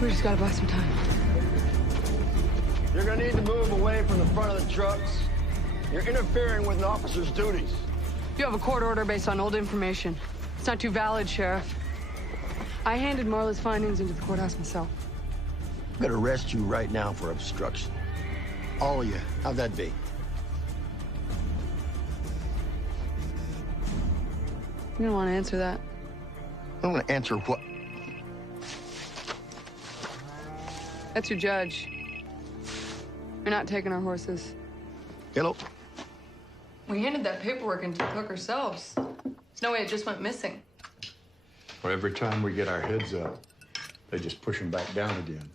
We just gotta buy some time. You're gonna need to move away from the front of the trucks. You're interfering with an officer's duties. You have a court order based on old information. It's not too valid, Sheriff. I handed Marla's findings into the courthouse myself. I'm gonna arrest you right now for obstruction. All of you. How'd that be? You don't want to answer that. I'm gonna answer what? That's your judge. You're not taking our horses. Hello. We handed that paperwork into the clerk ourselves. There's no way it just went missing. Well, every time we get our heads up, they just push them back down again.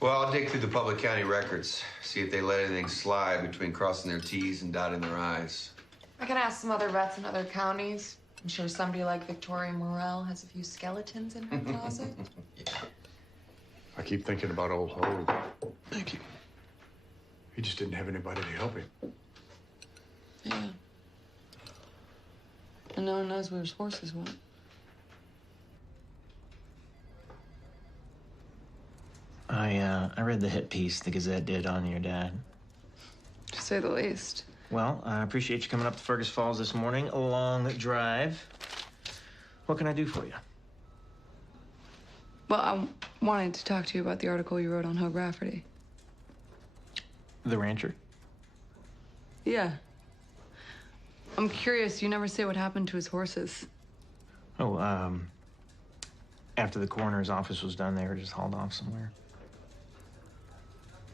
Well, I'll dig through the public county records, see if they let anything slide between crossing their T's and dotting their I's. I can ask some other vets in other counties. I'm sure somebody like Victoria Morel has a few skeletons in her closet. I keep thinking about old Hogue. Thank you. He just didn't have anybody to help him. Yeah. And no one knows where his horses went. I read the hit piece the Gazette did on your dad. To say the least. Well, I appreciate you coming up to Fergus Falls this morning. A long drive. What can I do for you? Well, I wanted to talk to you about the article you wrote on Hogue Rafferty. The rancher? Yeah. I'm curious, you never say what happened to his horses. Oh, after the coroner's office was done, they were just hauled off somewhere.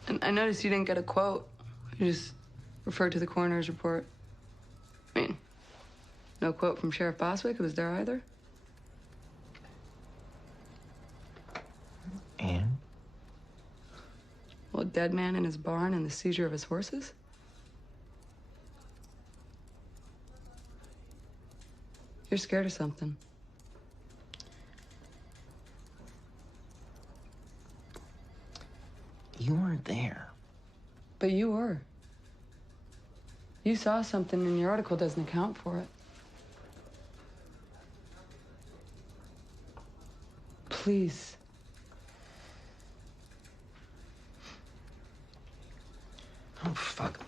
And I noticed you didn't get a quote. You just referred to the coroner's report. I mean, no quote from Sheriff Boswick. Was there either? And? Well, a dead man in his barn and the seizure of his horses? You're scared of something. You weren't there. But you were. You saw something and your article doesn't account for it. Please. Oh, fuck me.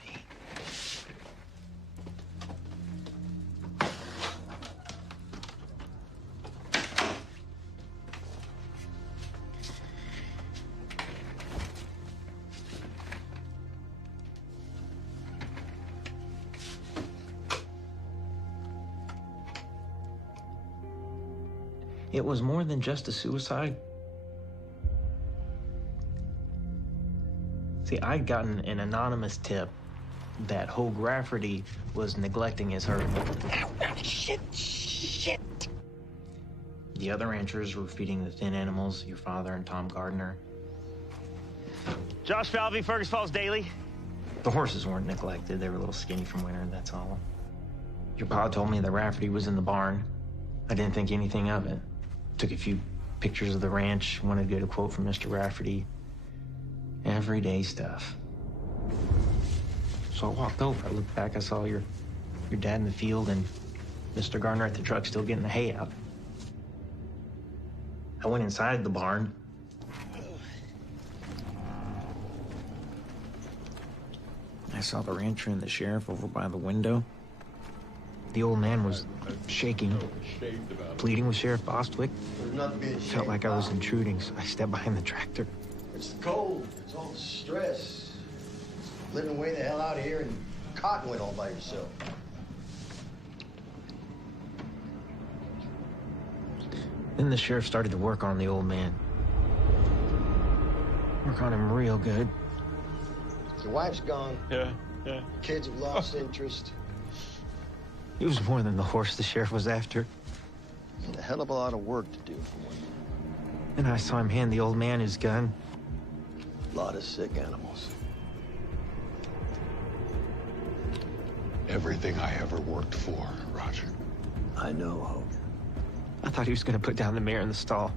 It was more than just a suicide. See, I'd gotten an anonymous tip that Hogue Rafferty was neglecting his herd. Shit. The other ranchers were feeding the thin animals, your father and Tom Gardner. Josh Falvey, Fergus Falls Daily. The horses weren't neglected. They were a little skinny from winter, that's all. Your pa told me that Rafferty was in the barn. I didn't think anything of it. Took a few pictures of the ranch, wanted to get a quote from Mr. Rafferty. Everyday stuff. So I walked over. I looked back. I saw your dad in the field and Mr. Gardner at the truck still getting the hay out. I went inside the barn. I saw the rancher and the sheriff over by the window. The old man was shaking, pleading with Sheriff Bostwick. Felt like I was intruding, so I stepped behind the tractor. It's the cold. It's all the stress. Living way the hell out of here in Cottonwood all by yourself. Then the sheriff started to work on the old man. Work on him real good. Your wife's gone. Yeah. Kids have lost interest. It was more than the horse the sheriff was after. A hell of a lot of work to do for one. And I saw him hand the old man his gun. A lot of sick animals. Everything I ever worked for, Roger. I know, Hogue. I thought he was gonna put down the mare in the stall.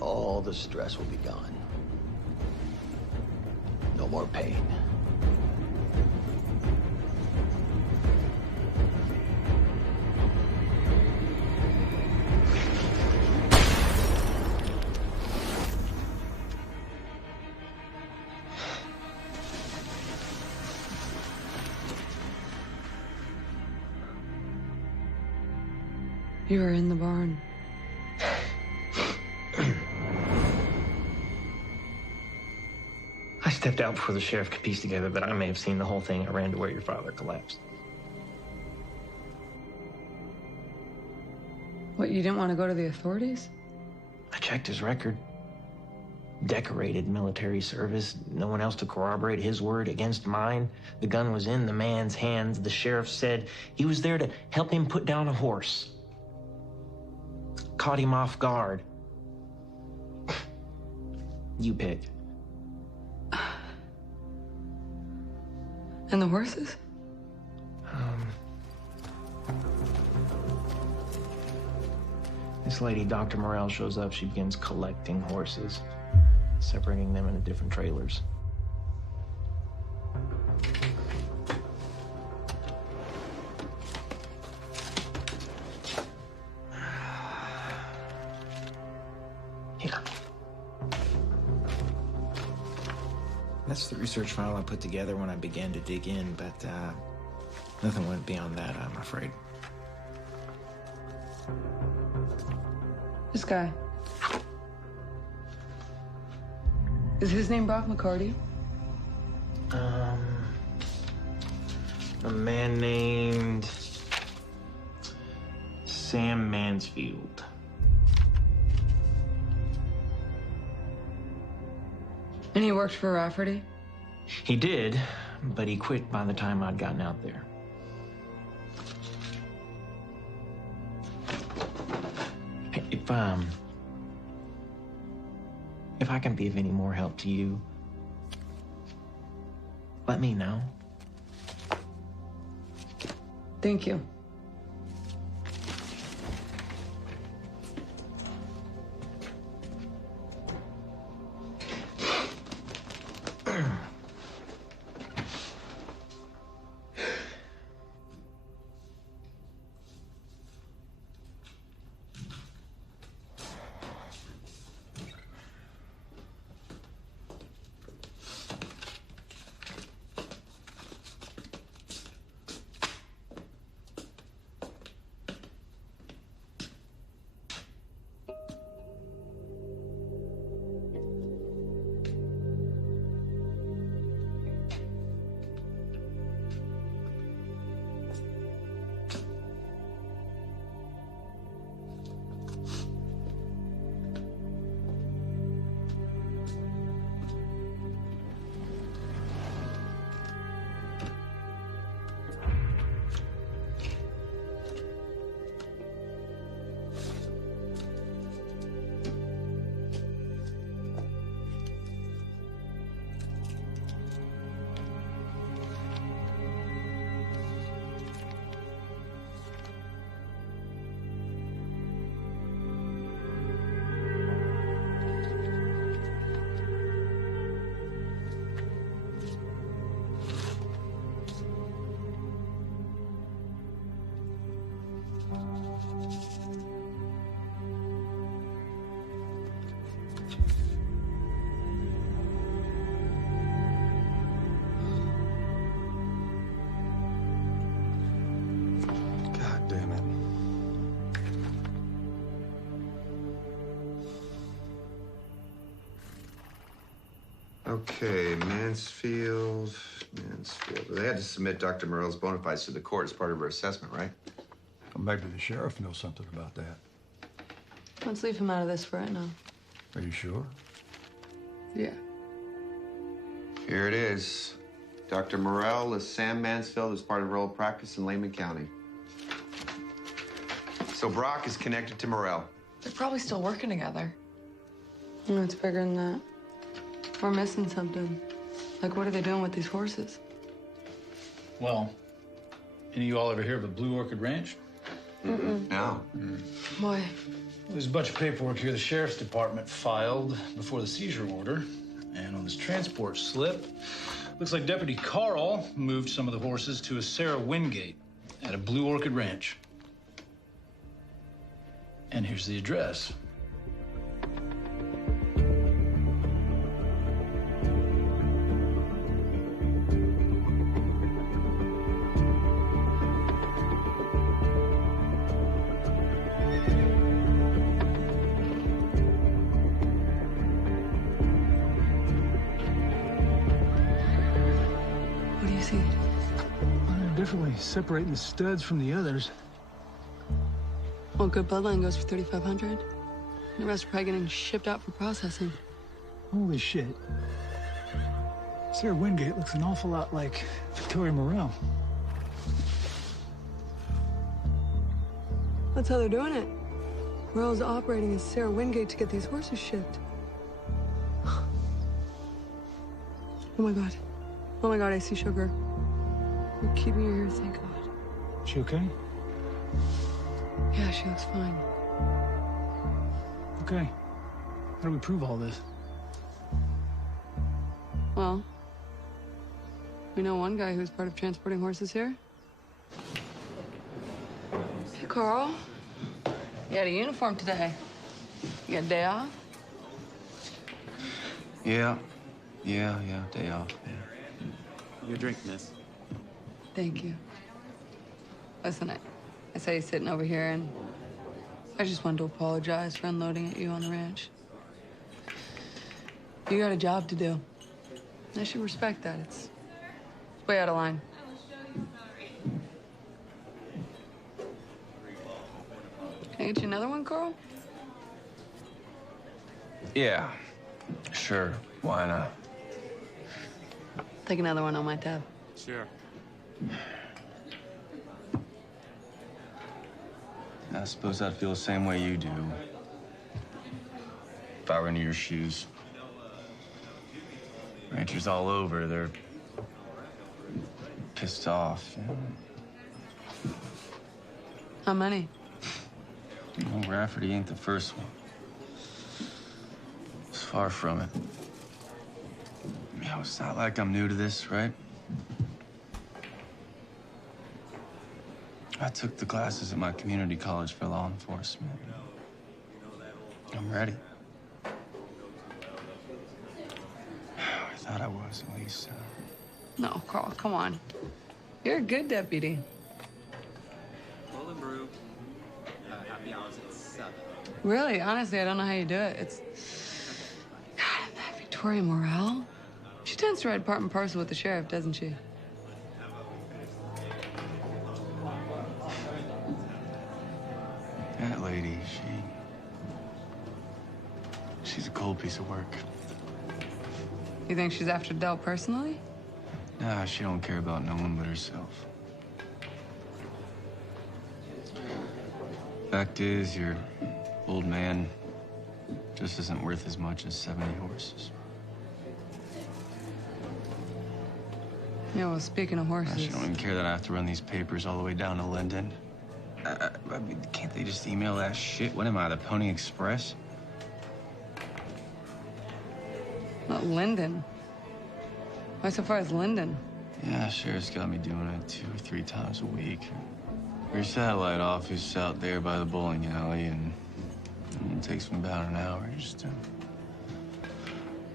All the stress will be gone. No more pain. You were in the barn. I stepped out before the sheriff could piece together that I may have seen the whole thing. I ran to where your father collapsed. What, you didn't want to go to the authorities? I checked his record. decorated military service. No one else to corroborate his word against mine. The gun was in the man's hands. The sheriff said he was there to help him put down a horse. Caught him off guard. You pick. And the horses? This lady, Dr. Morrell, shows up. She begins collecting horses, separating them into different trailers. Here. That's the research file I put together when I began to dig in, but nothing went beyond that, I'm afraid. This guy. Is his name Brock McCarty? A man named Sam Mansfield. And he worked for Rafferty? He did, but he quit by the time I'd gotten out there. If I can be of any more help to you, let me know. Thank you. Okay, Mansfield. They had to submit Dr. Morrell's bona fides to the court as part of her assessment, right? Well, maybe the sheriff knows something about that. Let's leave him out of this for right now. Are you sure? Yeah. Here it is. Dr. Morrell lists Sam Mansfield as part of her old practice in Lehman County. So Brock is connected to Morrell. They're probably still working together. No, it's bigger than that. We're missing something. Like, what are they doing with these horses? Well, any of you all ever hear of a Blue Orchid Ranch? No. Why? There's a bunch of paperwork here the sheriff's department filed before the seizure order. And on this transport slip, looks like Deputy Carl moved some of the horses to a Sarah Wingate at a Blue Orchid Ranch. And here's the address. What do you see? Well, they're definitely separating the studs from the others. Well, good bloodline goes for $3,500. The rest are probably getting shipped out for processing. Holy shit. Sarah Wingate looks an awful lot like Victoria Morel. That's how they're doing it. Morel's operating as Sarah Wingate to get these horses shipped. Oh my God. Oh my God, I see sugar. You're keeping her here, thank God. She okay? Yeah, she looks fine. Okay. How do we prove all this? Well, we know one guy who's part of transporting horses here. Hey, Carl. You had a uniform today. You got a day off? Yeah, day off. Yeah. Your drink, miss. Thank you. Listen, I saw you sitting over here, and I just wanted to apologize for unloading at you on the ranch. You got a job to do. I should respect that. It's way out of line. Can I get you another one, Carl? Yeah, sure. Why not? Take another one on my tab. Sure. I suppose I'd feel the same way you do. If I were in your shoes. Ranchers all over, they're pissed off. You know? How many? You know, Rafferty ain't the first one. It's far from it. You know, it's not like I'm new to this, right? I took the classes at my community college for law enforcement. I'm ready. I thought I was, at least. No, Carl, come on. You're a good deputy. Roll and brew. Happy hours at 7. Really, honestly, I don't know how you do it. It's... God, and that Victoria Morel? She tends to ride part and parcel with the sheriff, doesn't she? That lady, she's a cold piece of work. You think she's after Del personally? Nah, she don't care about no one but herself. Fact is, your old man just isn't worth as much as 70 horses. Yeah, well, speaking of horses... She don't even care that I have to run these papers all the way down to Linden. I mean, can't they just email that shit? What am I, the Pony Express? Not Linden. Why so far as Linden? Yeah, sheriff's got me doing it 2 or 3 times a week. Your satellite office out there by the bowling alley, and it takes me about an hour just to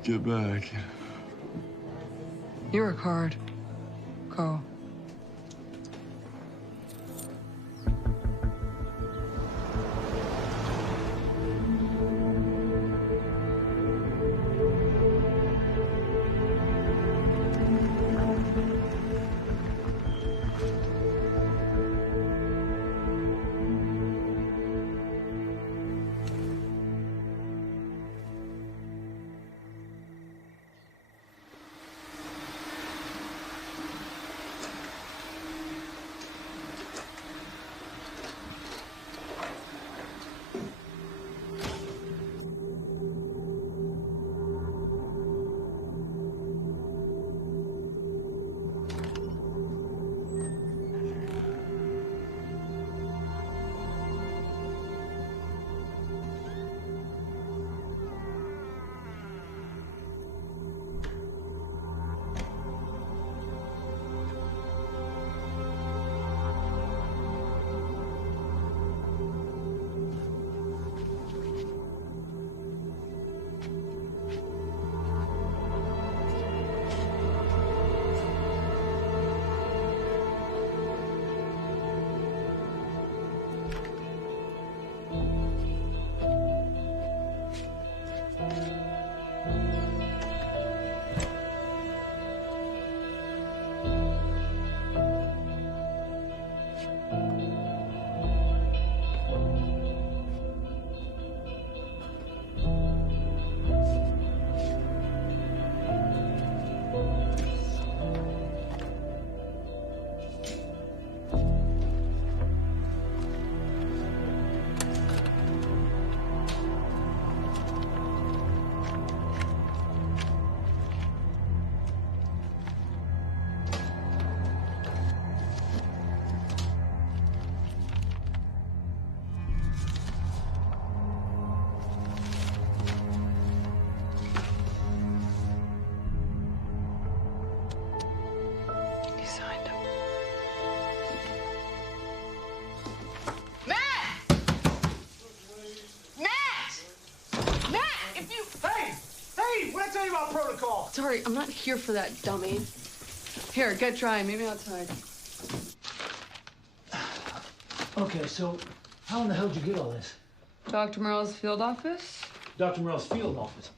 get back. You work hard, Carl. tell you about protocol. Sorry, I'm not here for that, dummy. Here, get dry. Meet me outside. Okay, so how in the hell did you get all this? Dr. Merle's field office? Dr. Merle's field office.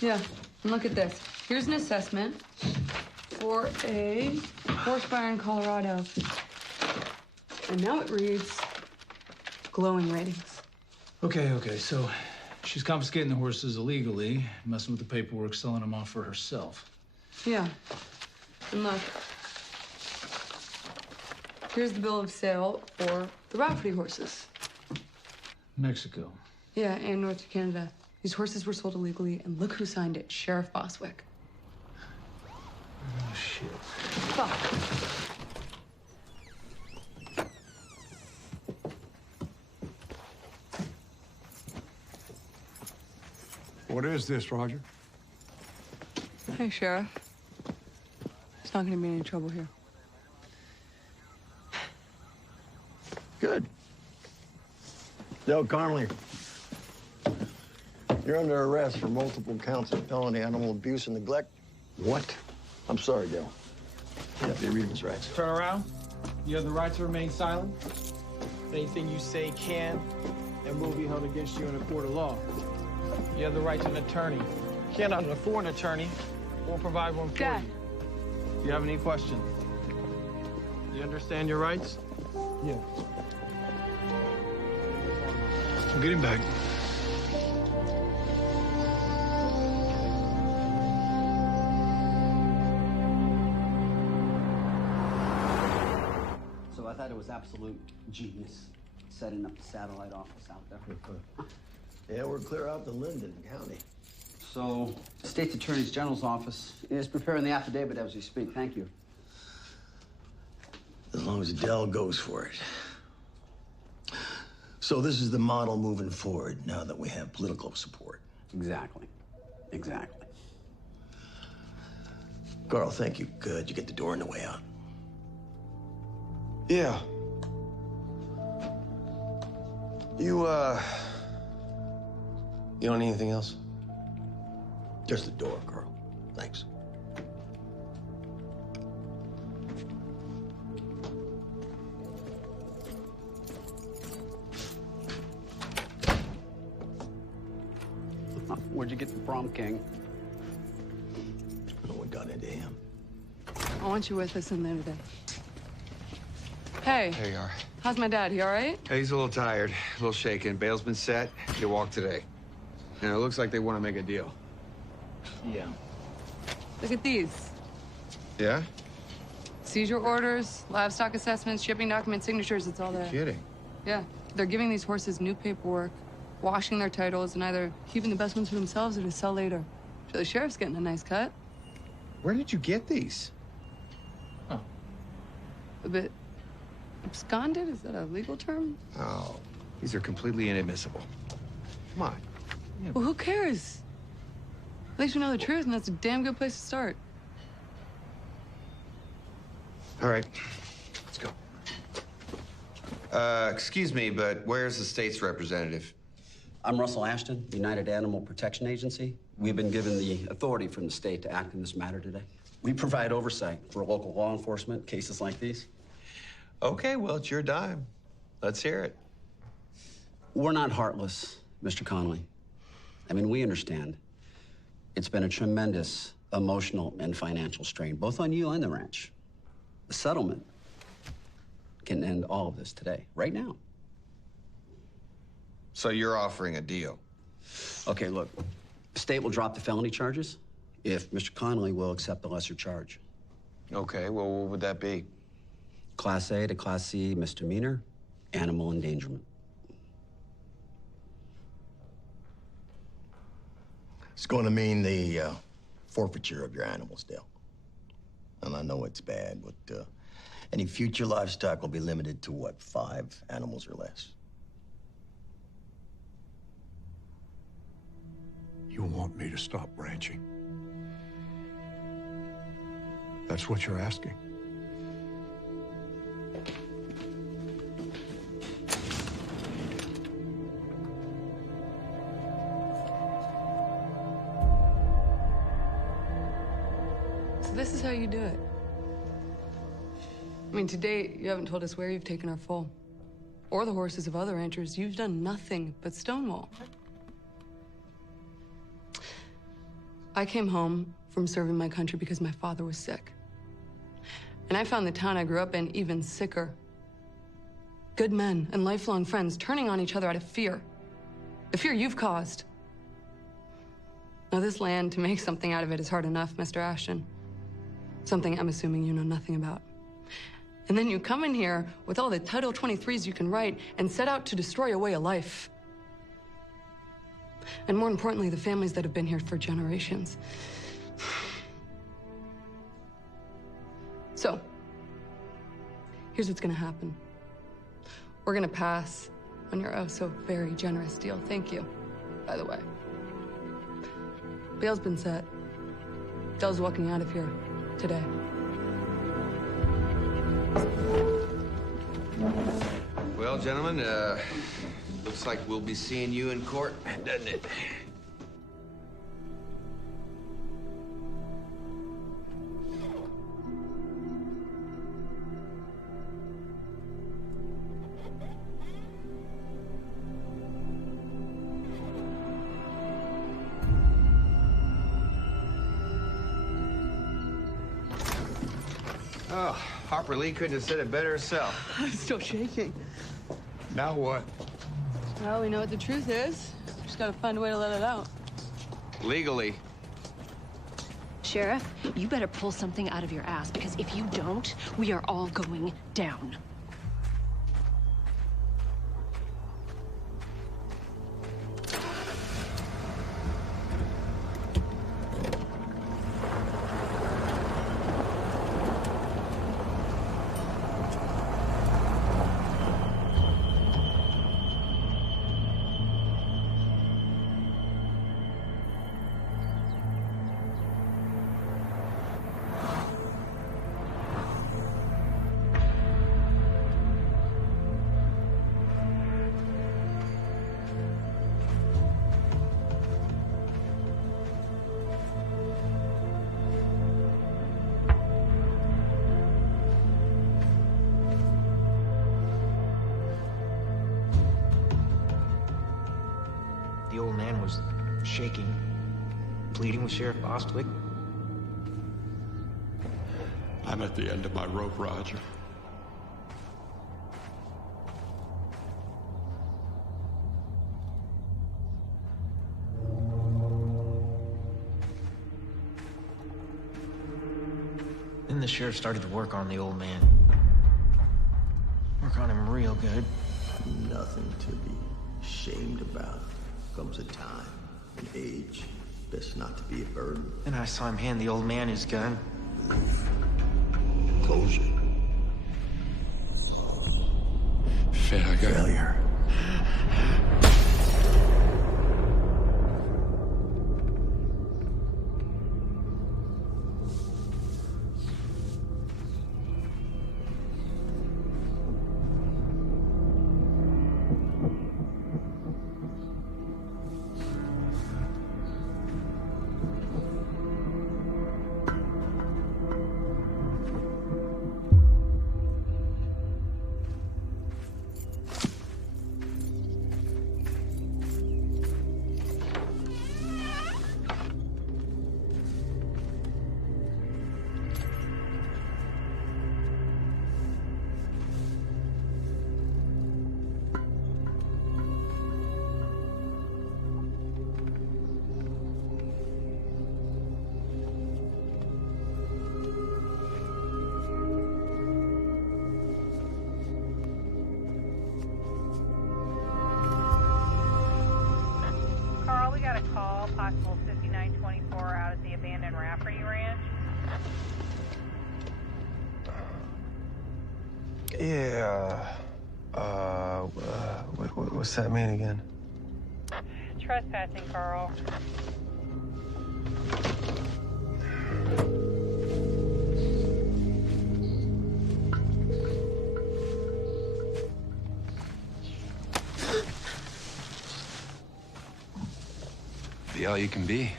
Yeah, and look at this. Here's an assessment for a horse barn in Colorado. And now it reads glowing ratings. Okay, so she's confiscating the horses illegally, messing with the paperwork, selling them off for herself. Yeah. And look. Here's the bill of sale for the Rafferty horses. Mexico. Yeah, and North Canada. These horses were sold illegally, and look who signed it, Sheriff Boswick. Oh, shit. Fuck. What is this, Roger? Hey, Sheriff. It's not gonna be any trouble here. Good. Dale Connolly, you're under arrest for multiple counts of felony animal abuse and neglect. What? I'm sorry, Dale. You have to read his rights. Turn around. You have the right to remain silent. Anything you say can and will be held against you in a court of law. You have the right to an attorney. You cannot afford an attorney. We'll provide one for Dad. you. Do you have any questions? You understand your rights? Yeah. We'll get him back. So I thought it was absolute genius setting up the satellite office out there. Yeah, we're clear out to Linden County. So the State's Attorney General's office is preparing the affidavit as we speak. Thank you. As long as Dell goes for it. So this is the model moving forward now that we have political support. Exactly. Exactly. Carl, thank you. Good. You get the door on the way out. Yeah. You don't need anything else? Just the door, Carl. Thanks. Where'd you get the prom king? No one got into him. I want you with us in there today. Hey. There you are. How's my dad? He all right? Hey, he's a little tired, a little shaken. Bail's been set. He'll walk today. And it looks like they want to make a deal. Yeah. Look at these. Yeah? Seizure orders, livestock assessments, shipping documents, signatures, it's all there. Kidding. Yeah. They're giving these horses new paperwork, washing their titles, and either keeping the best ones for themselves or to sell later. So the sheriff's getting a nice cut. Where did you get these? Oh. A bit absconded? Is that a legal term? Oh, these are completely inadmissible. Come on. Yeah. Well, who cares? At least we know the truth, and that's a damn good place to start. All right, let's go. Excuse me, but where's the state's representative? I'm Russell Ashton, United Animal Protection Agency. We've been given the authority from the state to act in this matter today. We provide oversight for local law enforcement, cases like these. Okay, well, it's your dime. Let's hear it. We're not heartless, Mr. Connolly. I mean, we understand. It's been a tremendous emotional and financial strain, both on you and the ranch. The settlement can end all of this today, right now. So you're offering a deal? Okay, look, the state will drop the felony charges if Mr. Connolly will accept the lesser charge. Okay, well, what would that be? Class A to Class C misdemeanor, animal endangerment. It's going to mean the forfeiture of your animals, Dale. And I know it's bad, but any future livestock will be limited to, what, 5 animals or less? You want me to stop ranching? That's what you're asking? So this is how you do it. I mean, to date, you haven't told us where you've taken our foal. Or the horses of other ranchers. You've done nothing but stonewall. I came home from serving my country because my father was sick. And I found the town I grew up in even sicker. Good men and lifelong friends turning on each other out of fear. The fear you've caused. Now, this land, to make something out of it is hard enough, Mr. Ashton. Something I'm assuming you know nothing about. And then you come in here with all the Title 23s you can write and set out to destroy a way of life. And more importantly, the families that have been here for generations. So, here's what's gonna happen. We're gonna pass on your oh so very generous deal. Thank you, by the way. Bail's been set. Dell's walking out of here today. Well, gentlemen, looks like we'll be seeing you in court, doesn't it? Oh, Harper Lee couldn't have said it better herself. I'm still shaking. Now what? Well, we know what the truth is. Just gotta find a way to let it out. Legally. Sheriff, you better pull something out of your ass, because if you don't, we are all going down. The old man was shaking, pleading with Sheriff Bostwick. I'm at the end of my rope, Roger. Then the sheriff started to work on the old man. Work on him real good. Nothing to be ashamed about. Comes a time, an age, best not to be a burden. Then I saw him hand the old man his gun. Closure. Failure. Got a call, possible 5924 out at the abandoned Rafferty Ranch. Yeah. What's that mean again? Trespassing, Carl. Be all you can be.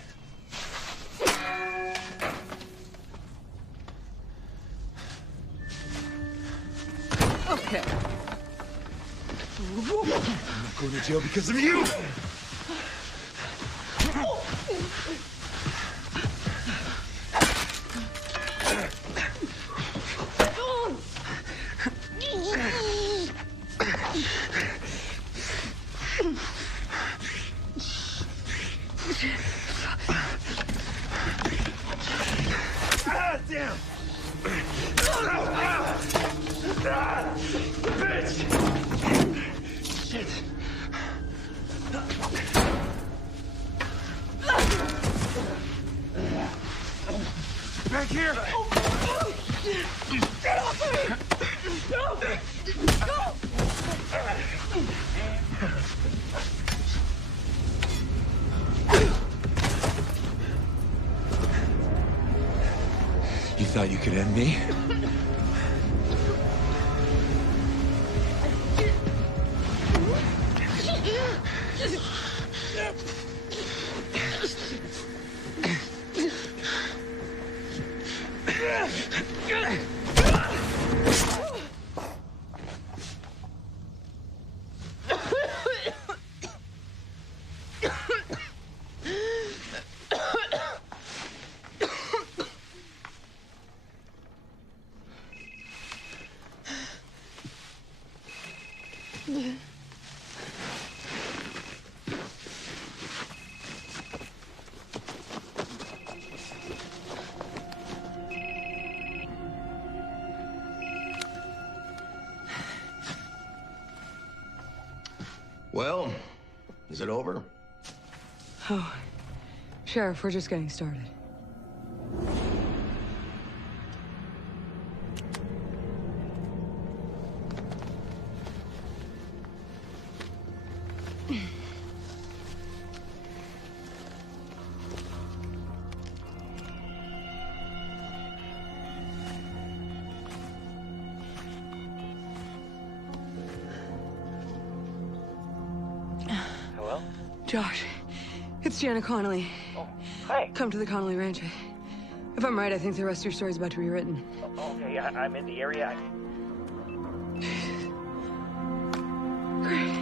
to jail because of you! Ah, damn! Bitch! Shit! Back here! Get off me! No! You thought you could end me? Well, is it over? Oh, Sheriff, we're just getting started. Hello? Josh, it's Jana Connolly. Oh, hi. Come to the Connolly Ranch. If I'm right, I think the rest of your story's about to be written. Oh, okay, I'm in the area. Great.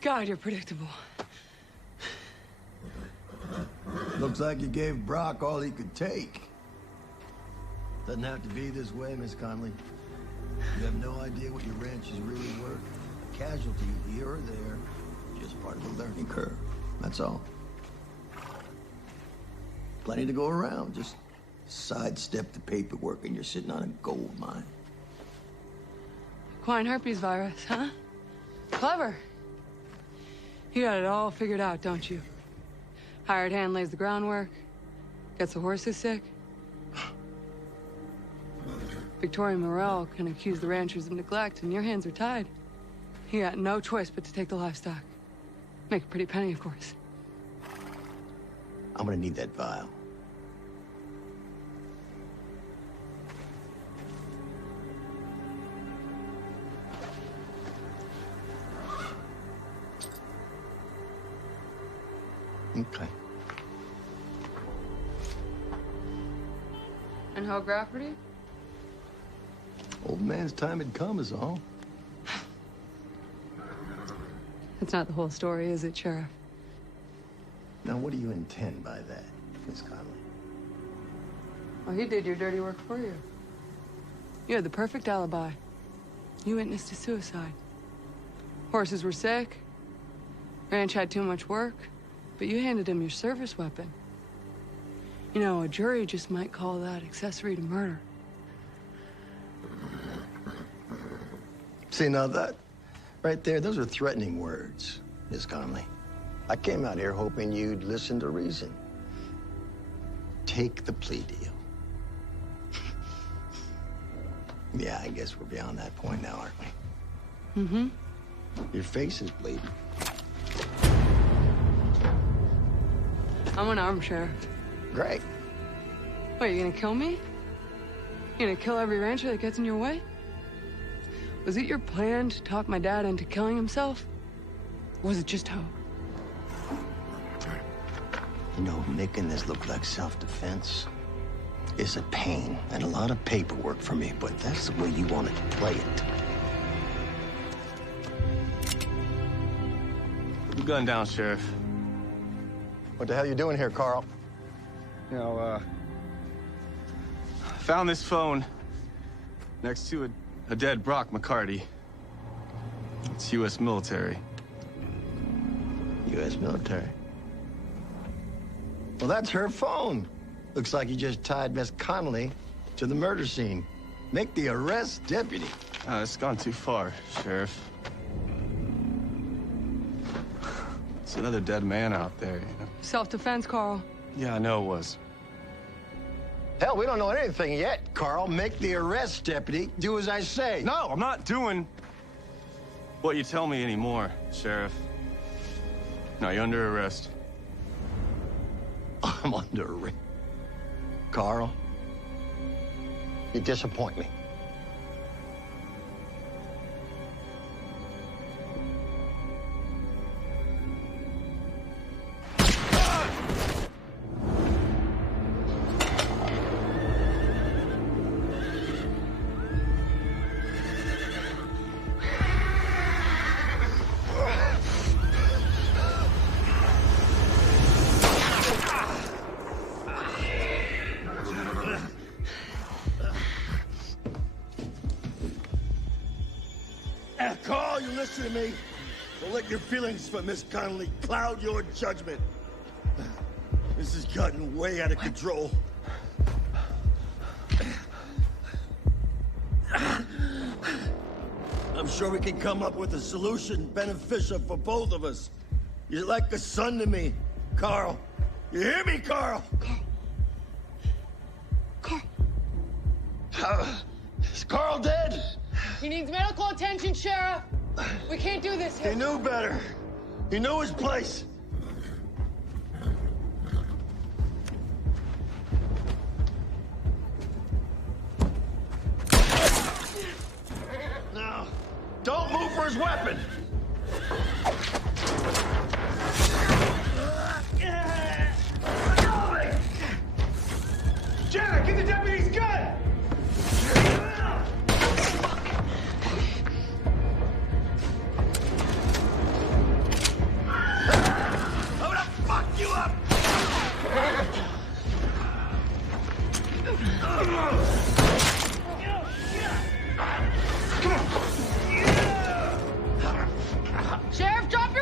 God, you're predictable. Looks like you gave Brock all he could take. Doesn't have to be this way, Miss Connolly. You have no idea what your ranch is really worth. A casualty here or there, just part of the learning curve. That's all. Plenty to go around. Just sidestep the paperwork and you're sitting on a gold mine. Equine herpes virus, huh? Clever. You got it all figured out, don't you? Hired hand lays the groundwork, gets the horses sick. Victoria Morrell can accuse the ranchers of neglect, and your hands are tied. You got no choice but to take the livestock. Make a pretty penny, of course. I'm gonna need that vial. Okay. And Hogue Rafferty? Old man's time had come is all. That's not the whole story, is it, Sheriff? Now, what do you intend by that, Miss Conley? Well, he did your dirty work for you. You had the perfect alibi. You witnessed a suicide. Horses were sick. Ranch had too much work. But you handed him your service weapon. You know, a jury just might call that accessory to murder. See, now that right there, those are threatening words, Miss Conley. I came out here hoping you'd listen to reason. Take the plea deal. Yeah, I guess we're beyond that point now, aren't we? Mm-hmm. Your face is bleeding. I'm unarmed, Sheriff. Great. What, you gonna kill me? You gonna kill every rancher that gets in your way? Was it your plan to talk my dad into killing himself? Or was it just hope? You know, making this look like self-defense is a pain and a lot of paperwork for me, but that's the way you wanted to play it. Put the gun down, Sheriff. What the hell you doing here, Carl? You know, found this phone next to a dead Brock McCarty. It's U.S. military. U.S. military? Well, that's her phone. Looks like you just tied Miss Connolly to the murder scene. Make the arrest, deputy. It's gone too far, Sheriff. It's another dead man out there, you know? Self-defense, Carl. Yeah, I know it was. Hell, we don't know anything yet, Carl. Make the arrest, deputy. Do as I say. No, I'm not doing what you tell me anymore, Sheriff. No, you're under arrest. I'm under arrest. Carl, you disappoint me. Carl, you listen to me. Don't let your feelings for Miss Connolly cloud your judgment. This has gotten way out of control. I'm sure we can come up with a solution beneficial for both of us. You're like a son to me, Carl. You hear me, Carl? Is Carl dead? He needs medical attention, Sheriff. We can't do this here. He knew better. He knew his place. Now, don't move for his weapon. Janet, get the deputy's gun! I'm gonna fuck you up! Sheriff, drop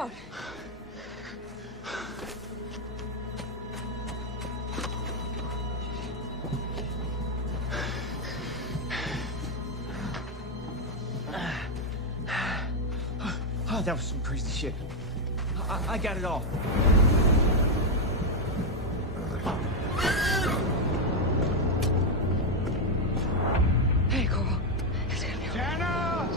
down. Oh, that was some crazy shit. I got it all. Hey, Coral. It's gonna be okay. Jana!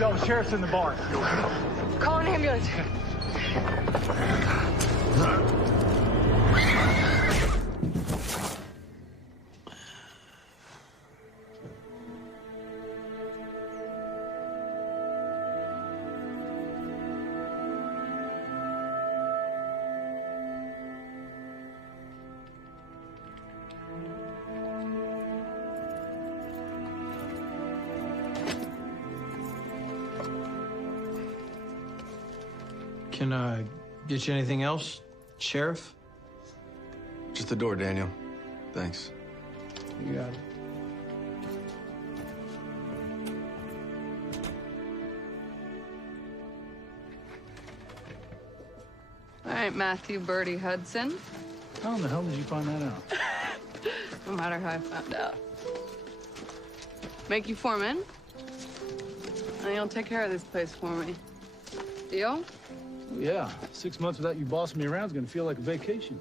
No, the sheriff's in the barn. Call an ambulance. Can I get you anything else, Sheriff? Just the door, Daniel. Thanks. You got it. All right, Matthew Birdie Hudson. How in the hell did you find that out? No matter how I found out. Make you foreman, and you'll take care of this place for me. Deal? Yeah, 6 months without you bossing me around is gonna feel like a vacation.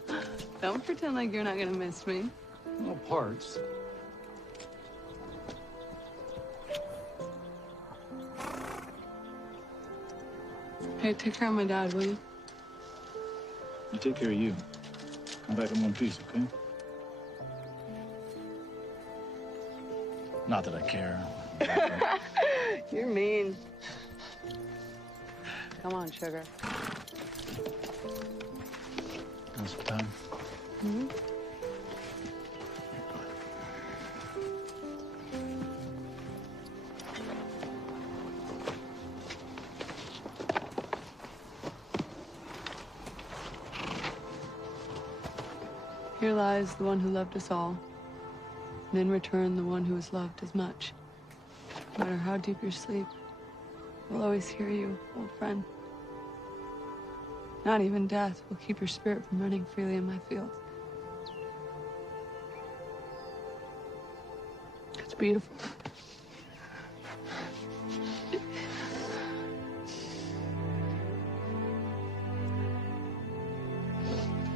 Don't pretend like you're not gonna miss me. Well, parts. Hey, take care of my dad, will you? I'll take care of you. Come back in one piece, okay? Not that I care. You're mean. Come on, sugar. Want some time? Mm-hmm. Here lies the one who loved us all, and in return, the one who was loved as much. No matter how deep your sleep, we'll always hear you, old friend. Not even death will keep your spirit from running freely in my fields. It's beautiful.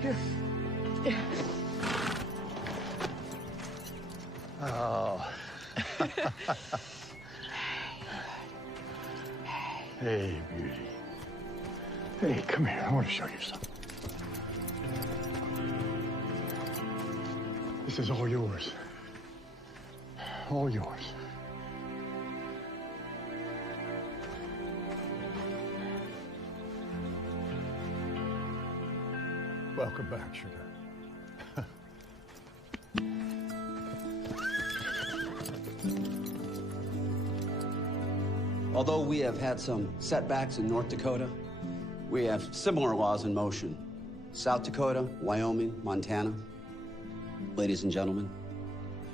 Here. Oh. Hey, beauty. Hey, come here. I want to show you something. This is all yours. All yours. Welcome back, sugar. Although we have had some setbacks in North Dakota, we have similar laws in motion. South Dakota, Wyoming, Montana. Ladies and gentlemen,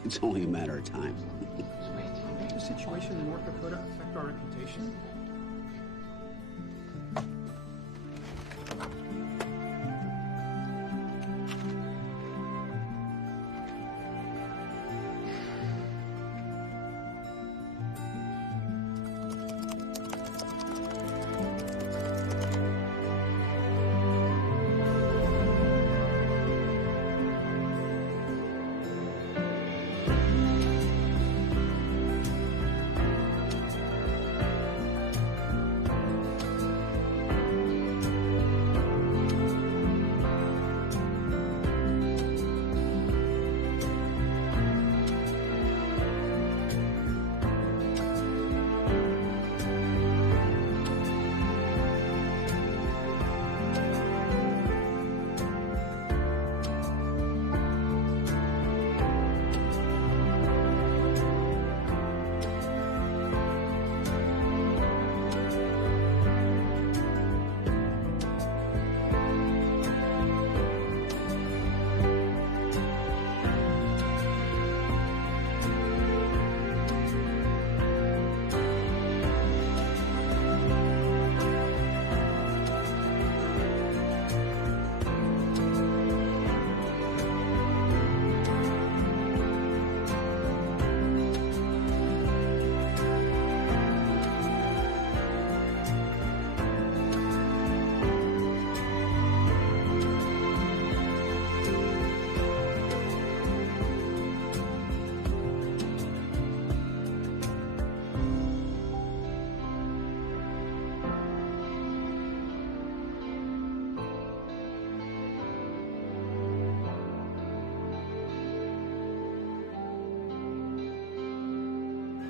it's only a matter of time. Wait, the situation in North Dakota affect our reputation?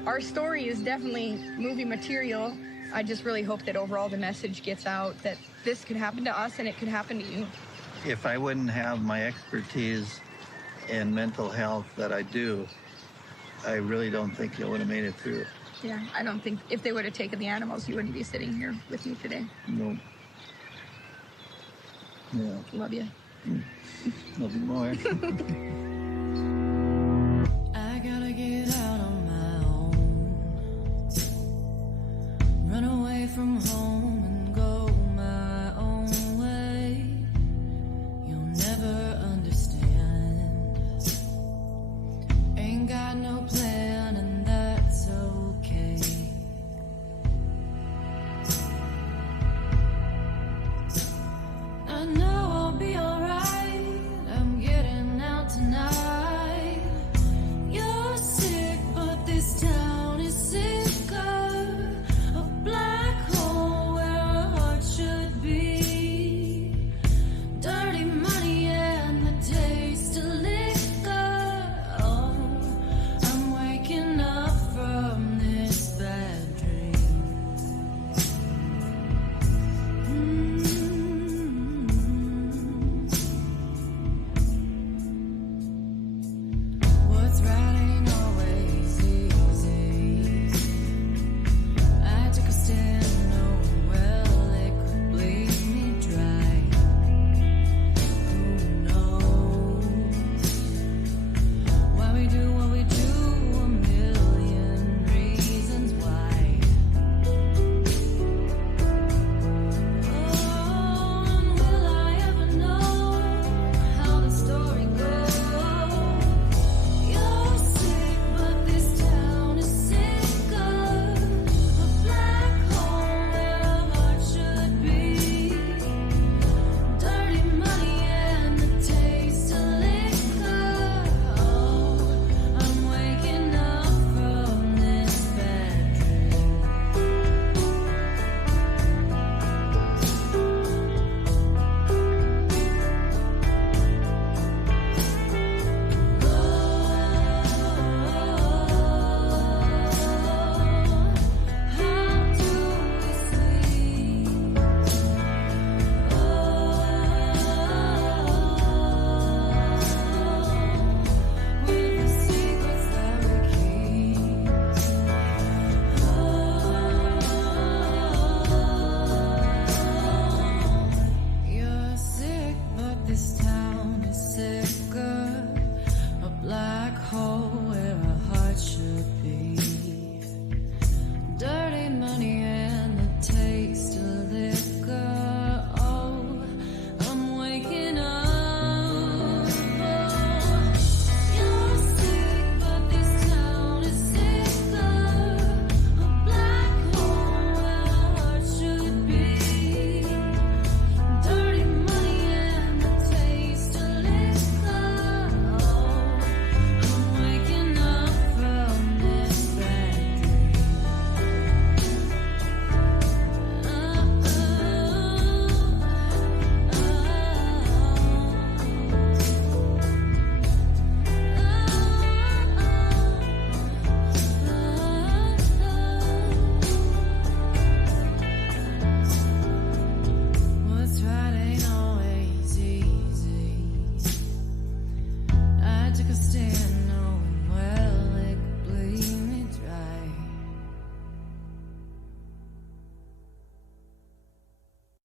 our story is definitely movie material. I just really hope that overall the message gets out that this could happen to us and it could happen to you. If I wouldn't have my expertise in mental health that I do, I really don't think you would have made it through. Yeah, I don't think if they would have taken the animals, you wouldn't be sitting here with me today. No. Yeah. Love you. Love you more.